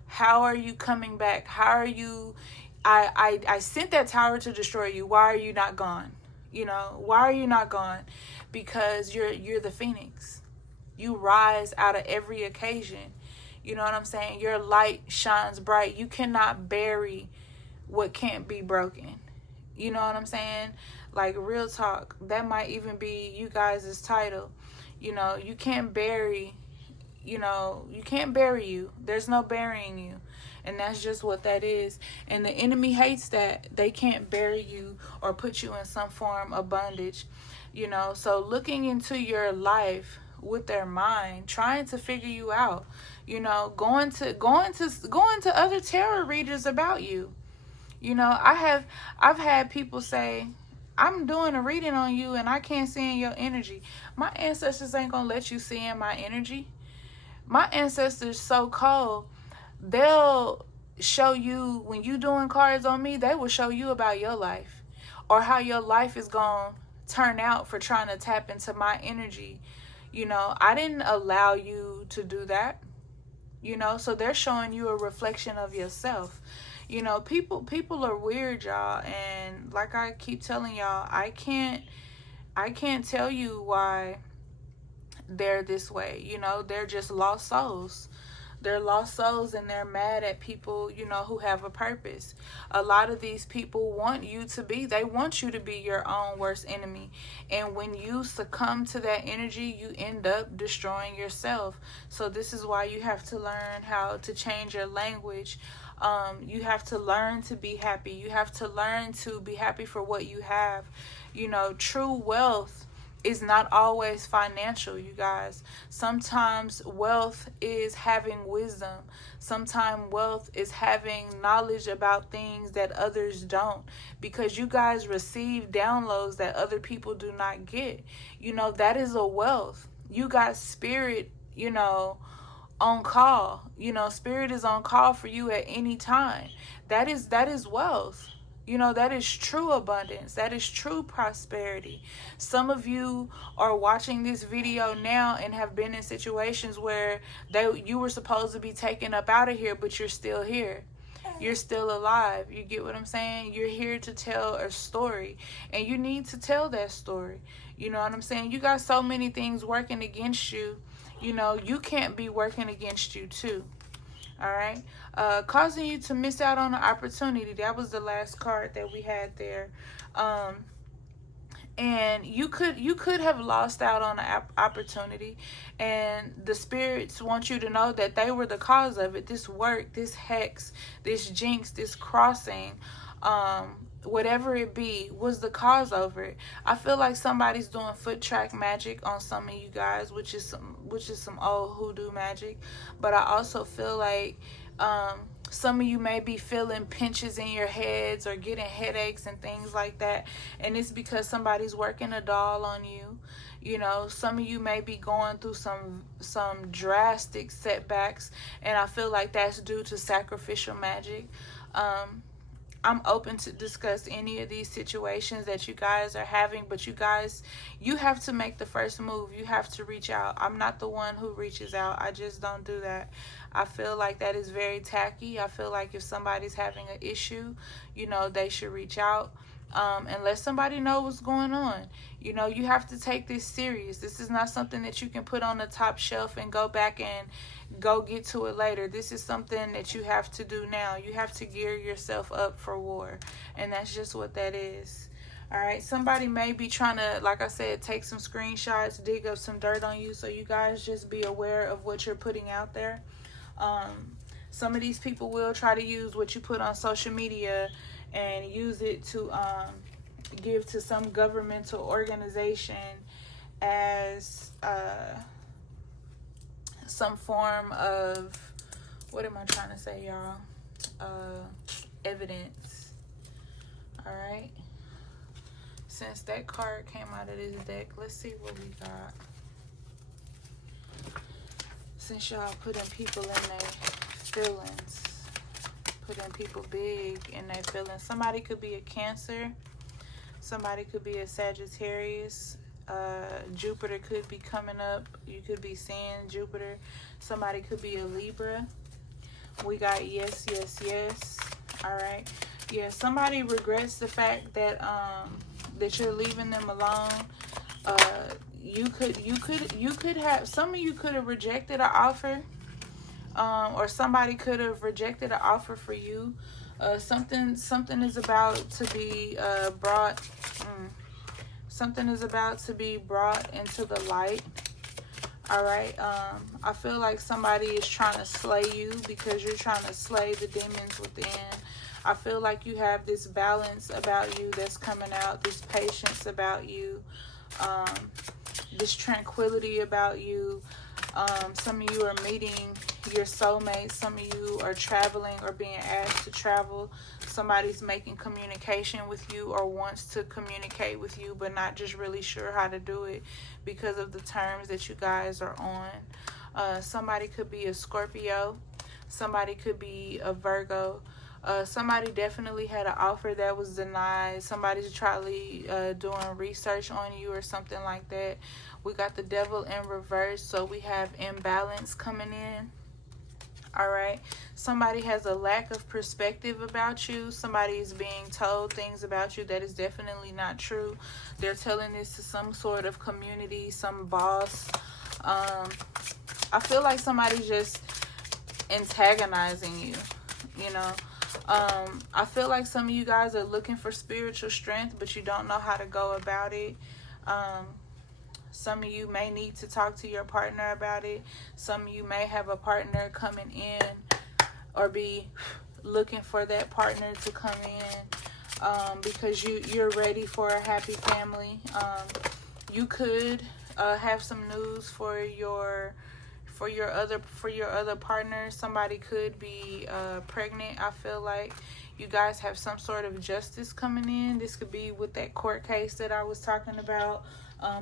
how are you coming back? How are you? I sent that tower to destroy you. Why are you not gone? You know, why are you not gone? Because you're the phoenix. You rise out of every occasion. You know what I'm saying? Your light shines bright. You cannot bury what can't be broken. You know what I'm saying? Like, real talk. That might even be you guys' title. You know, you can't bury, you know, you can't bury you. There's no burying you. And that's just what that is. And the enemy hates that. They can't bury you or put you in some form of bondage. You know, so looking into your life with their mind, trying to figure you out, you know, going to other tarot readers about you. You know, I've had people say, I'm doing a reading on you and I can't see in your energy. My ancestors ain't gonna let you see in my energy. My ancestors so cold, they'll show you, when you doing cards on me, they will show you about your life, or how your life is gonna turn out for trying to tap into my energy. You know, I didn't allow you to do that. you know, so they're showing you a reflection of yourself. You know, people are weird, y'all, and like I keep telling y'all, I can't tell you why they're this way. You know, they're just lost souls. They're lost souls, and they're mad at people, you know, who have a purpose. A lot of these people want you to be, they want you to be your own worst enemy. And when you succumb to that energy, you end up destroying yourself. So this is why you have to learn how to change your language. You have to learn to be happy. You have to learn to be happy for what you have. You know, true wealth is not always financial, you guys. Sometimes wealth is having wisdom. Sometimes wealth is having knowledge about things that others don't, because you guys receive downloads that other people do not get. You know, that is a wealth. You got spirit, you know, on call. You know, spirit is on call for you at any time. That is wealth. You know, that is true abundance. That is true prosperity. Some of you are watching this video now and have been in situations where you were supposed to be taken up out of here, but you're still here. You're still alive. You get what I'm saying? You're here to tell a story, and you need to tell that story. You know what I'm saying? You got so many things working against you. You know, you can't be working against you too. All right, causing you to miss out on an opportunity. That was the last card that we had there. And you could have lost out on an opportunity, and the spirits want you to know that they were the cause of it. This work, this hex, this jinx, this crossing, whatever it be, was the cause over it. I feel like somebody's doing foot track magic on some of you guys, which is some old hoodoo magic. But I also feel like some of you may be feeling pinches in your heads or getting headaches and things like that, and it's because somebody's working a doll on you. You know, some of you may be going through some drastic setbacks, and I feel like that's due to sacrificial magic. I'm open to discuss any of these situations that you guys are having, but you guys, you have to make the first move. You have to reach out. I'm not the one who reaches out. I just don't do that. I feel like that is very tacky. I feel like if somebody's having an issue, you know, they should reach out. And let somebody know what's going on. You know, you have to take this serious. This is not something that you can put on the top shelf and go back and go get to it later. This is something that you have to do now. You have to gear yourself up for war, and that's just what that is. All right, somebody may be trying to, like I said, take some screenshots, dig up some dirt on you, so you guys just be aware of what you're putting out there. Some of these people will try to use what you put on social media and use it to give to some governmental organization as some form of, what am I trying to say, y'all? Evidence. All right. Since that card came out of this deck, let's see what we got. Since y'all putting people in their feelings, putting people big in their feelings. Somebody could be a Cancer. Somebody could be a Sagittarius. Jupiter could be coming up. You could be seeing Jupiter. Somebody could be a Libra. We got yes, yes, yes. All right. Yeah, somebody regrets the fact that that you're leaving them alone. You could have, some of you could have rejected an offer, or somebody could have rejected an offer for you. Something is about to be brought. Something is about to be brought into the light. All right. I feel like somebody is trying to slay you because you're trying to slay the demons within. I feel like you have this balance about you that's coming out, this patience about you, this tranquility about you. Some of you are meeting your soulmate. Some of you are traveling or being asked to travel. Somebody's making communication with you or wants to communicate with you, but not just really sure how to do it because of the terms that you guys are on. Somebody could be a Scorpio. Somebody could be a Virgo. Somebody definitely had an offer that was denied. Somebody's probably doing research on you or something like that. We got the Devil in reverse, so we have imbalance coming in. All right. Somebody has a lack of perspective about you. Somebody is being told things about you that is definitely not true. They're telling this to some sort of community, some boss. I feel like somebody's just antagonizing you, you know. I feel like some of you guys are looking for spiritual strength, but you don't know how to go about it. Some of you may need to talk to your partner about it. Some of you may have a partner coming in or be looking for that partner to come in because you're ready for a happy family. You could have some news for your other partner. Somebody could be pregnant. I feel like you guys have some sort of justice coming in. This could be with that court case that I was talking about,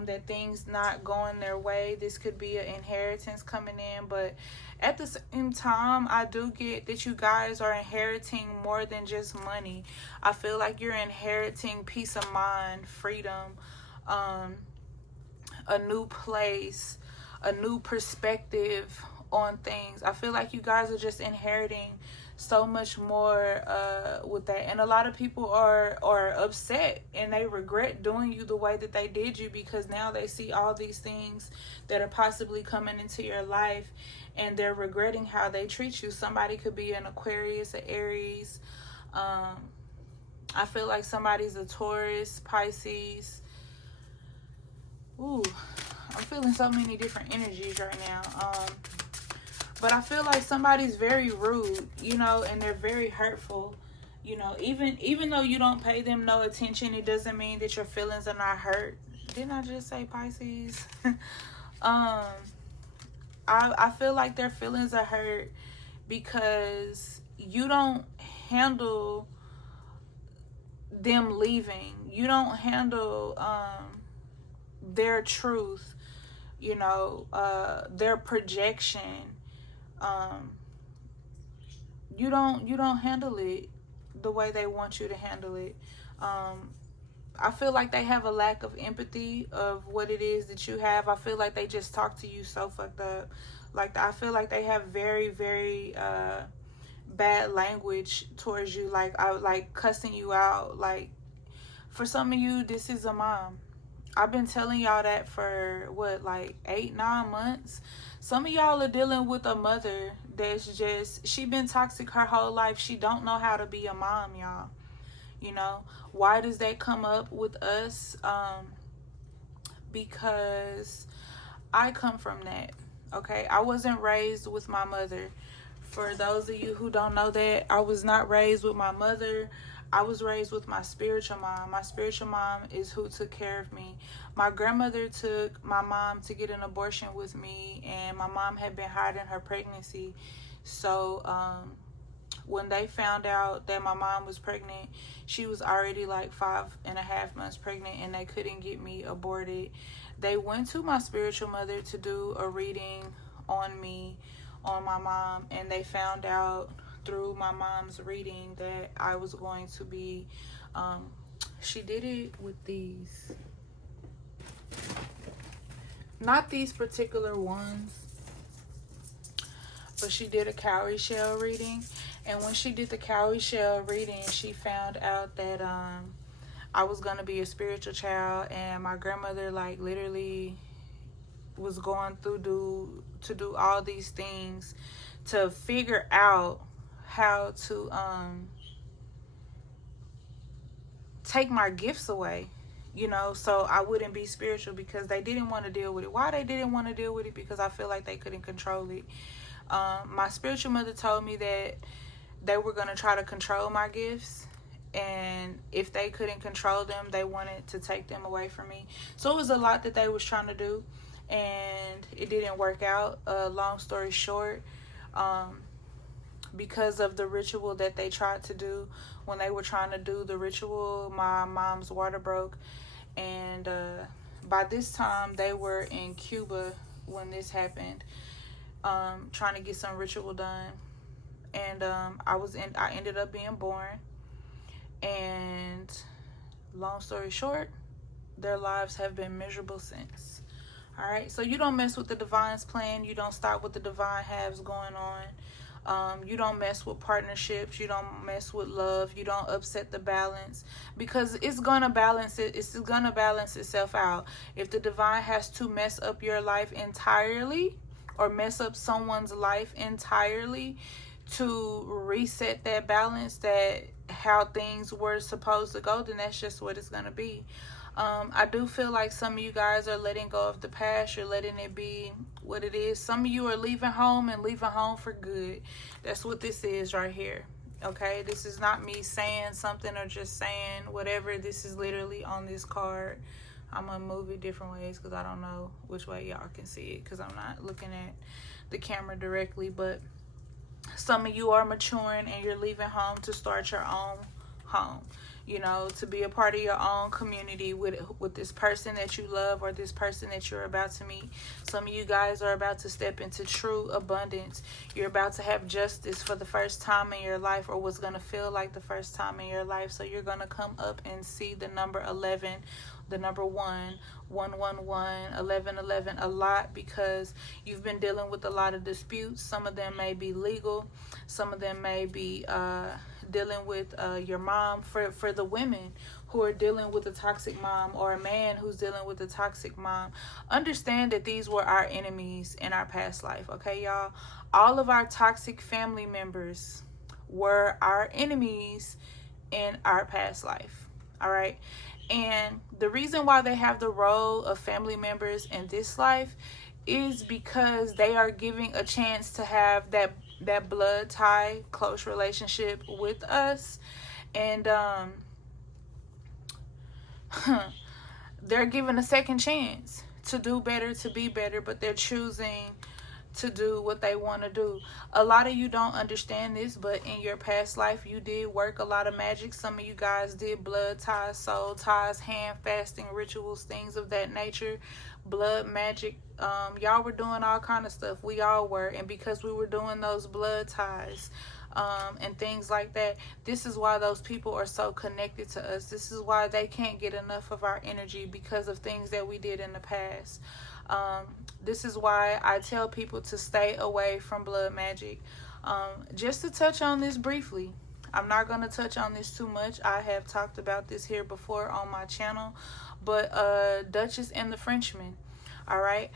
that things not going their way. This could be an inheritance coming in, but at the same time, I do get that you guys are inheriting more than just money. I feel like you're inheriting peace of mind, freedom, a new place, a new perspective on things. I feel like you guys are just inheriting so much more with that, and a lot of people are upset and they regret doing you the way that they did you, because now they see all these things that are possibly coming into your life and they're regretting how they treat you. Somebody could be an Aquarius, an Aries. I feel like somebody's a Taurus, Pisces. Ooh, I'm feeling so many different energies right now. But I feel like somebody's very rude, you know, and they're very hurtful. You know, even though you don't pay them no attention, it doesn't mean that your feelings are not hurt. Didn't I just say Pisces? I feel like their feelings are hurt because you don't handle them leaving. You don't handle their truth, you know, their projection. You don't handle it the way they want you to handle it. I feel like they have a lack of empathy of what it is that you have. I feel like they just talk to you so fucked up. Like, I feel like they have very, very bad language towards you. Like, cussing you out. Like, for some of you, this is a mom. I've been telling y'all that for what, like 8-9 months. Some of y'all are dealing with a mother that's just, she been toxic her whole life. She don't know how to be a mom, y'all. You know, why does that come up with us? Because I come from that. Okay, I wasn't raised with my mother. For those of you who don't know that, I was not raised with my mother. I was raised with my spiritual mom. My spiritual mom is who took care of me. My grandmother took my mom to get an abortion with me, and my mom had been hiding her pregnancy. So when they found out that my mom was pregnant, she was already like 5.5 months pregnant, and they couldn't get me aborted. They went to my spiritual mother to do a reading on me, on my mom, and they found out through my mom's reading that I was going to be, she did it with these, not these particular ones, but she did a cowrie shell reading. And when she did the cowrie shell reading, she found out that I was going to be a spiritual child, and my grandmother like literally was going through to do all these things to figure out how to take my gifts away, you know, so I wouldn't be spiritual, because they didn't want to deal with it. Why they didn't want to deal with it? Because I feel like they couldn't control it. My spiritual mother told me that they were going to try to control my gifts, and if they couldn't control them, they wanted to take them away from me. So it was a lot that they was trying to do, and it didn't work out. Long story short, because of the ritual that they tried to do, when they were trying to do the ritual, my mom's water broke, and by this time they were in Cuba when this happened, trying to get some ritual done, and I ended up being born, and long story short, their lives have been miserable since. All right, so you don't mess with the divine's plan. You don't stop what the divine has going on. You don't mess with partnerships. You don't mess with love. You don't upset the balance, because it's gonna balance it. It's gonna balance itself out. If the divine has to mess up your life entirely, or mess up someone's life entirely to reset that balance, that how things were supposed to go, then that's just what it's gonna be. I do feel like some of you guys are letting go of the past. You're letting it be what it is. Some of you are leaving home, and leaving home for good. That's what this is right here. Okay, this is not me saying something or just saying whatever. This is literally on this card. I'm gonna move it different ways because I don't know which way y'all can see it, because I'm not looking at the camera directly. But some of you are maturing, and you're leaving home to start your own home, you know, to be a part of your own community with this person that you love, or this person that you're about to meet. Some of you guys are about to step into true abundance. You're about to have justice for the first time in your life, or what's going to feel like the first time in your life. So you're going to come up and see the number 11, the number 1, 111, 1111 a lot, because you've been dealing with a lot of disputes. Some of them may be legal. Some of them may be dealing with your mom. For the women who are dealing with a toxic mom, or a man who's dealing with a toxic mom, understand that these were our enemies in our past life. Okay, y'all? All of our toxic family members were our enemies in our past life. All right? And the reason why they have the role of family members in this life is because they are giving a chance to have that blood tie, close relationship with us. And they're given a second chance to do better, to be better, but they're choosing to do what they want to do. A lot of you don't understand this, but in your past life, you did work a lot of magic. Some of you guys did blood ties, soul ties, hand fasting rituals, things of that nature, blood magic. Y'all were doing all kind of stuff. We all were. And because we were doing those blood ties and things like that, this is why those people are so connected to us. This is why they can't get enough of our energy, because of things that we did in the past. This is why I tell people to stay away from blood magic. Just to touch on this briefly, I'm not going to touch on this too much. I have talked about this here before on my channel. But Duchess and the Frenchman, all right?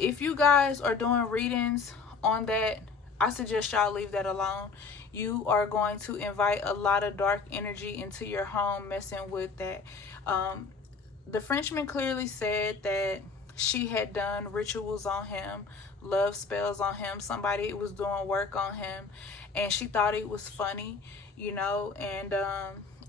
If you guys are doing readings on that, I suggest y'all leave that alone. You are going to invite a lot of dark energy into your home messing with that. The Frenchman clearly said that she had done rituals on him, love spells on him. Somebody was doing work on him, and she thought it was funny, you know, and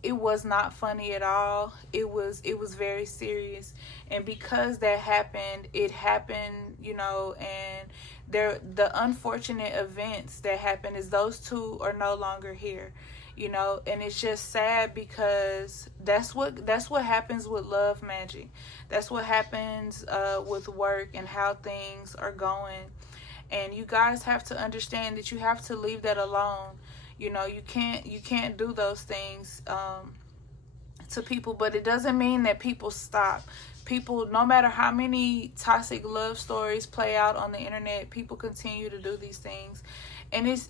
it was not funny at all. It was very serious. And because that happened, it happened, you know, and the unfortunate events that happened is those two are no longer here, you know. And it's just sad, because that's what happens with love magic. That's what happens with work and how things are going. And you guys have to understand that you have to leave that alone. You know, you can't do those things to people. But it doesn't mean that people stop. People, no matter how many toxic love stories play out on the internet, people continue to do these things. And it's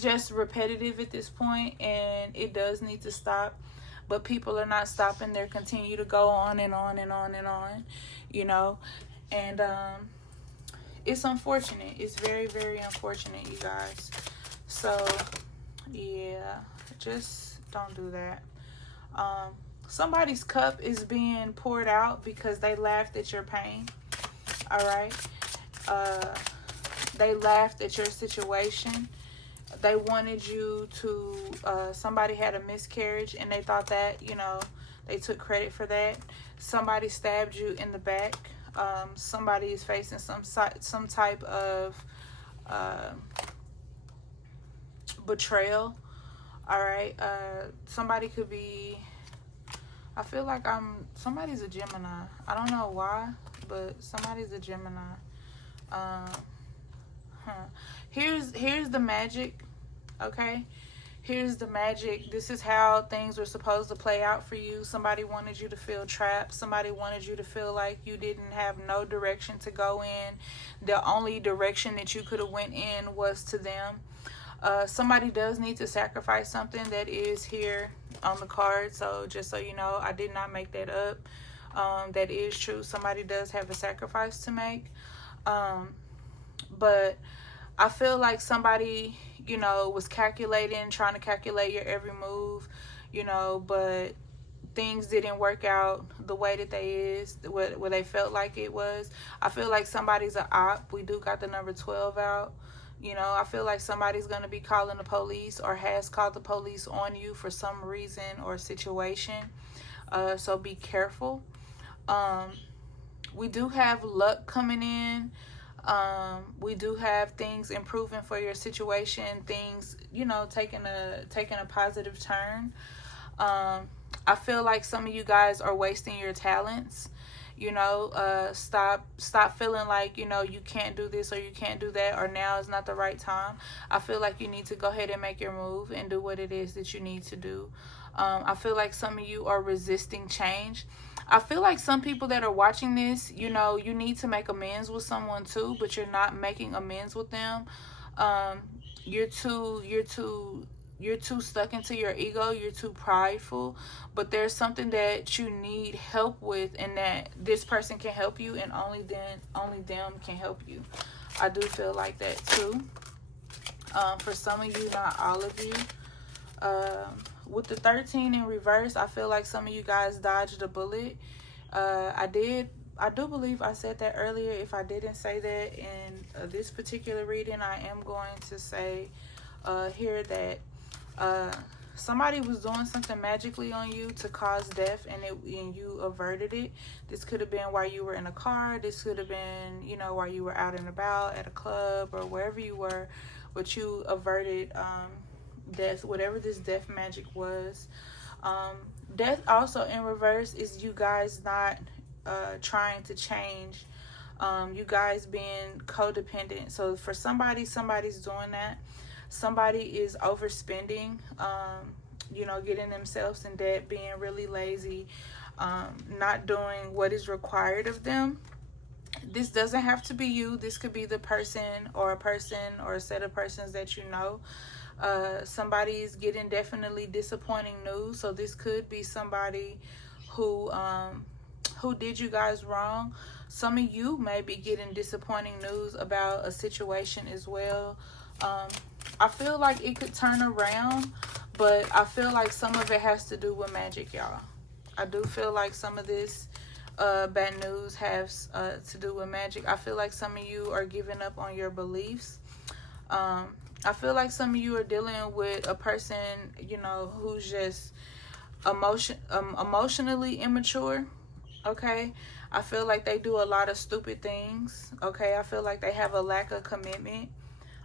just repetitive at this point, and it does need to stop. But people are not stopping. They continue to go on and on and on and on, you know. And it's unfortunate. It's very, very unfortunate, you guys. So yeah, just don't do that. Somebody's cup is being poured out because they laughed at your pain. All right. They laughed at your situation. They wanted you to, somebody had a miscarriage, and they thought that, you know, they took credit for that. Somebody stabbed you in the back. Somebody is facing some type of betrayal. All right. Somebody could be, I feel like somebody's a Gemini. I don't know why, but somebody's a Gemini. Here's the magic. Okay, here's the magic. This is how things were supposed to play out for you. Somebody wanted you to feel trapped. Somebody wanted you to feel like you didn't have no direction to go in. The only direction that you could have went in was to them. Somebody does need to sacrifice something that is here on the card. So just so you know, I did not make that up. That is true. Somebody does have a sacrifice to make. But I feel like somebody, you know, was calculating, trying to calculate your every move, you know, but things didn't work out the way that where they felt like it was. I feel like somebody's an op. We do got the number 12 out. You know, I feel like somebody's going to be calling the police or has called the police on you for some reason or situation. So be careful. We do have luck coming in. We do have things improving for your situation, things, you know, taking a positive turn. I feel like some of you guys are wasting your talents. You know, stop feeling like, you know, you can't do this or you can't do that or now is not the right time. I feel like you need to go ahead and make your move and do what it is that you need to do. I feel like some of you are resisting change. I feel like some people that are watching this, you know, you need to make amends with someone too, but you're not making amends with them. You're too stuck into your ego. You're too prideful. But there's something that you need help with, and that this person can help you, and only them can help you. I do feel like that too. For some of you, not all of you. With the 13 in reverse, I feel like some of you guys dodged a bullet. I do believe I said that earlier. If I didn't say that in this particular reading, I am going to say here that somebody was doing something magically on you to cause death, and you averted it. This could have been while you were in a car. This could have been, you know, while you were out and about at a club or wherever you were, but you averted death, whatever this death magic was. Death also in reverse is you guys not trying to change. You guys being codependent. So for somebody's doing that. Somebody is overspending, you know, getting themselves in debt, being really lazy, not doing what is required of them. This doesn't have to be you. This could be the person or a set of persons that you know. Somebody is getting definitely disappointing news. So this could be somebody who did you guys wrong. Some of you may be getting disappointing news about a situation as well. I feel like it could turn around, but I feel like some of it has to do with magic, y'all. I do feel like some of this bad news has to do with magic. I feel like some of you are giving up on your beliefs. I feel like some of you are dealing with a person, you know, who's just emotionally immature. Okay, I feel like they do a lot of stupid things. Okay, I feel like they have a lack of commitment.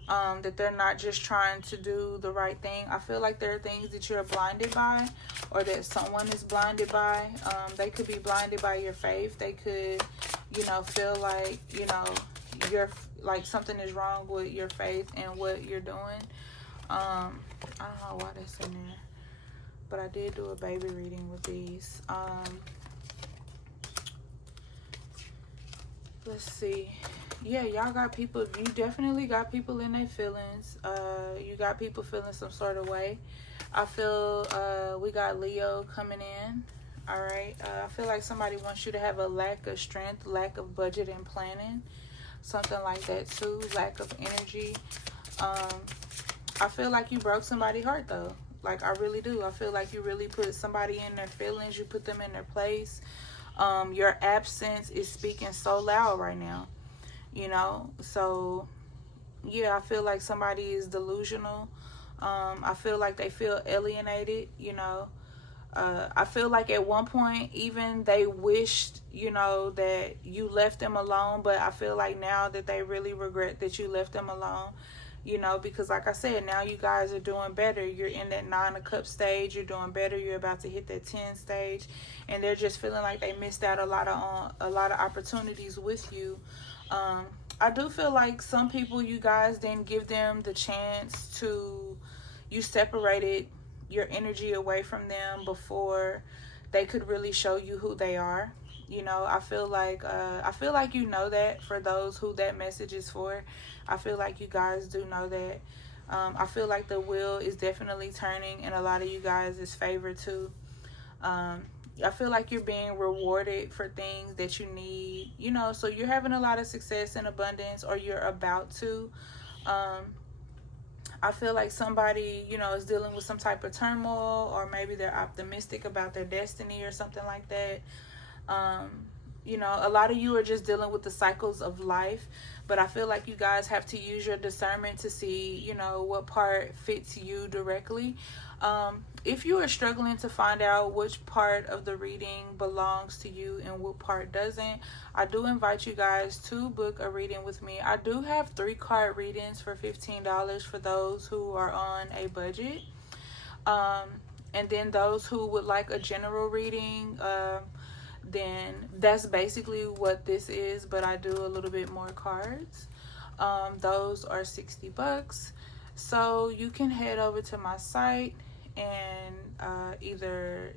That they're not just trying to do the right thing. I feel like there are things that you're blinded by, or that someone is blinded by. They could be blinded by your faith. They could, you know, feel like, you know, you're like something is wrong with your faith and what you're doing. I don't know why that's in there, but I did do a baby reading with these. Let's see. Yeah, y'all got people. You definitely got people in their feelings. You got people feeling some sort of way. I feel we got Leo coming in. All right. I feel like somebody wants you to have a lack of strength, lack of budget and planning, something like that too. Lack of energy. I feel like you broke somebody's heart though. Like I really do. I feel like you really put somebody in their feelings. You put them in their place. Your absence is speaking so loud right now. You know, so yeah, I feel like somebody is delusional. I feel like they feel alienated, you know. I feel like at one point even they wished, you know, that you left them alone, but I feel like now that they really regret that you left them alone, you know, because like I said, now you guys are doing better. You're in that 9 of Cups stage. You're doing better. You're about to hit that 10 stage, and they're just feeling like they missed out a lot of opportunities with you. I do feel like some people, you guys didn't give them the chance to, you separated your energy away from them before they could really show you who they are. You know, I feel like you know that for those who that message is for. I feel like you guys do know that. I feel like the wheel is definitely turning in a lot of you guys' favor too. I feel like you're being rewarded for things that you need, you know, so you're having a lot of success and abundance, or you're about to. I feel like somebody, you know, is dealing with some type of turmoil, or maybe they're optimistic about their destiny or something like that. Um, you know, a lot of you are just dealing with the cycles of life, but I feel like you guys have to use your discernment to see, you know, what part fits you directly. If you are struggling to find out which part of the reading belongs to you and what part doesn't, I do invite you guys to book a reading with me. I do have 3 card readings for $15 for those who are on a budget. And then those who would like a general reading, then that's basically what this is, but I do a little bit more cards. Those are $60. So you can head over to my site and either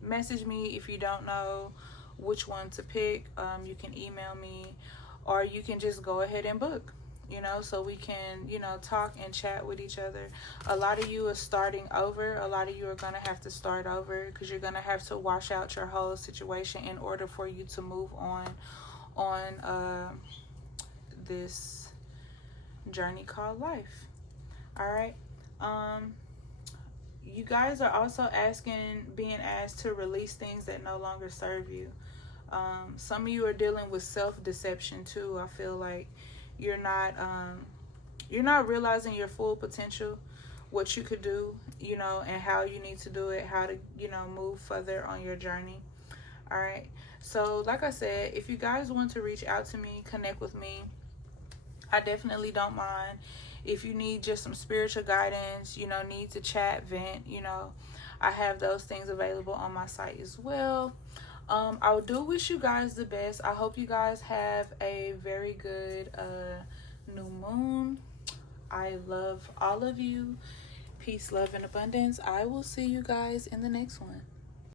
message me if you don't know which one to pick. You can email me, or you can just go ahead and book, you know, so we can, you know, talk and chat with each other. A lot of you are starting over. A lot of you are going to have to start over, because you're going to have to wash out your whole situation in order for you to move on this journey called life. All right. You guys are also being asked to release things that no longer serve you. Some of you are dealing with self-deception too. I feel like you're not realizing your full potential, what you could do, you know, and how you need to do it, how to, you know, move further on your journey. All right. So like I said, if you guys want to reach out to me, connect with me, I definitely don't mind. If you need just some spiritual guidance, you know, need to chat, vent, you know, I have those things available on my site as well. I do wish you guys the best. I hope you guys have a very good new moon. I love all of you. Peace, love, and abundance. I will see you guys in the next one.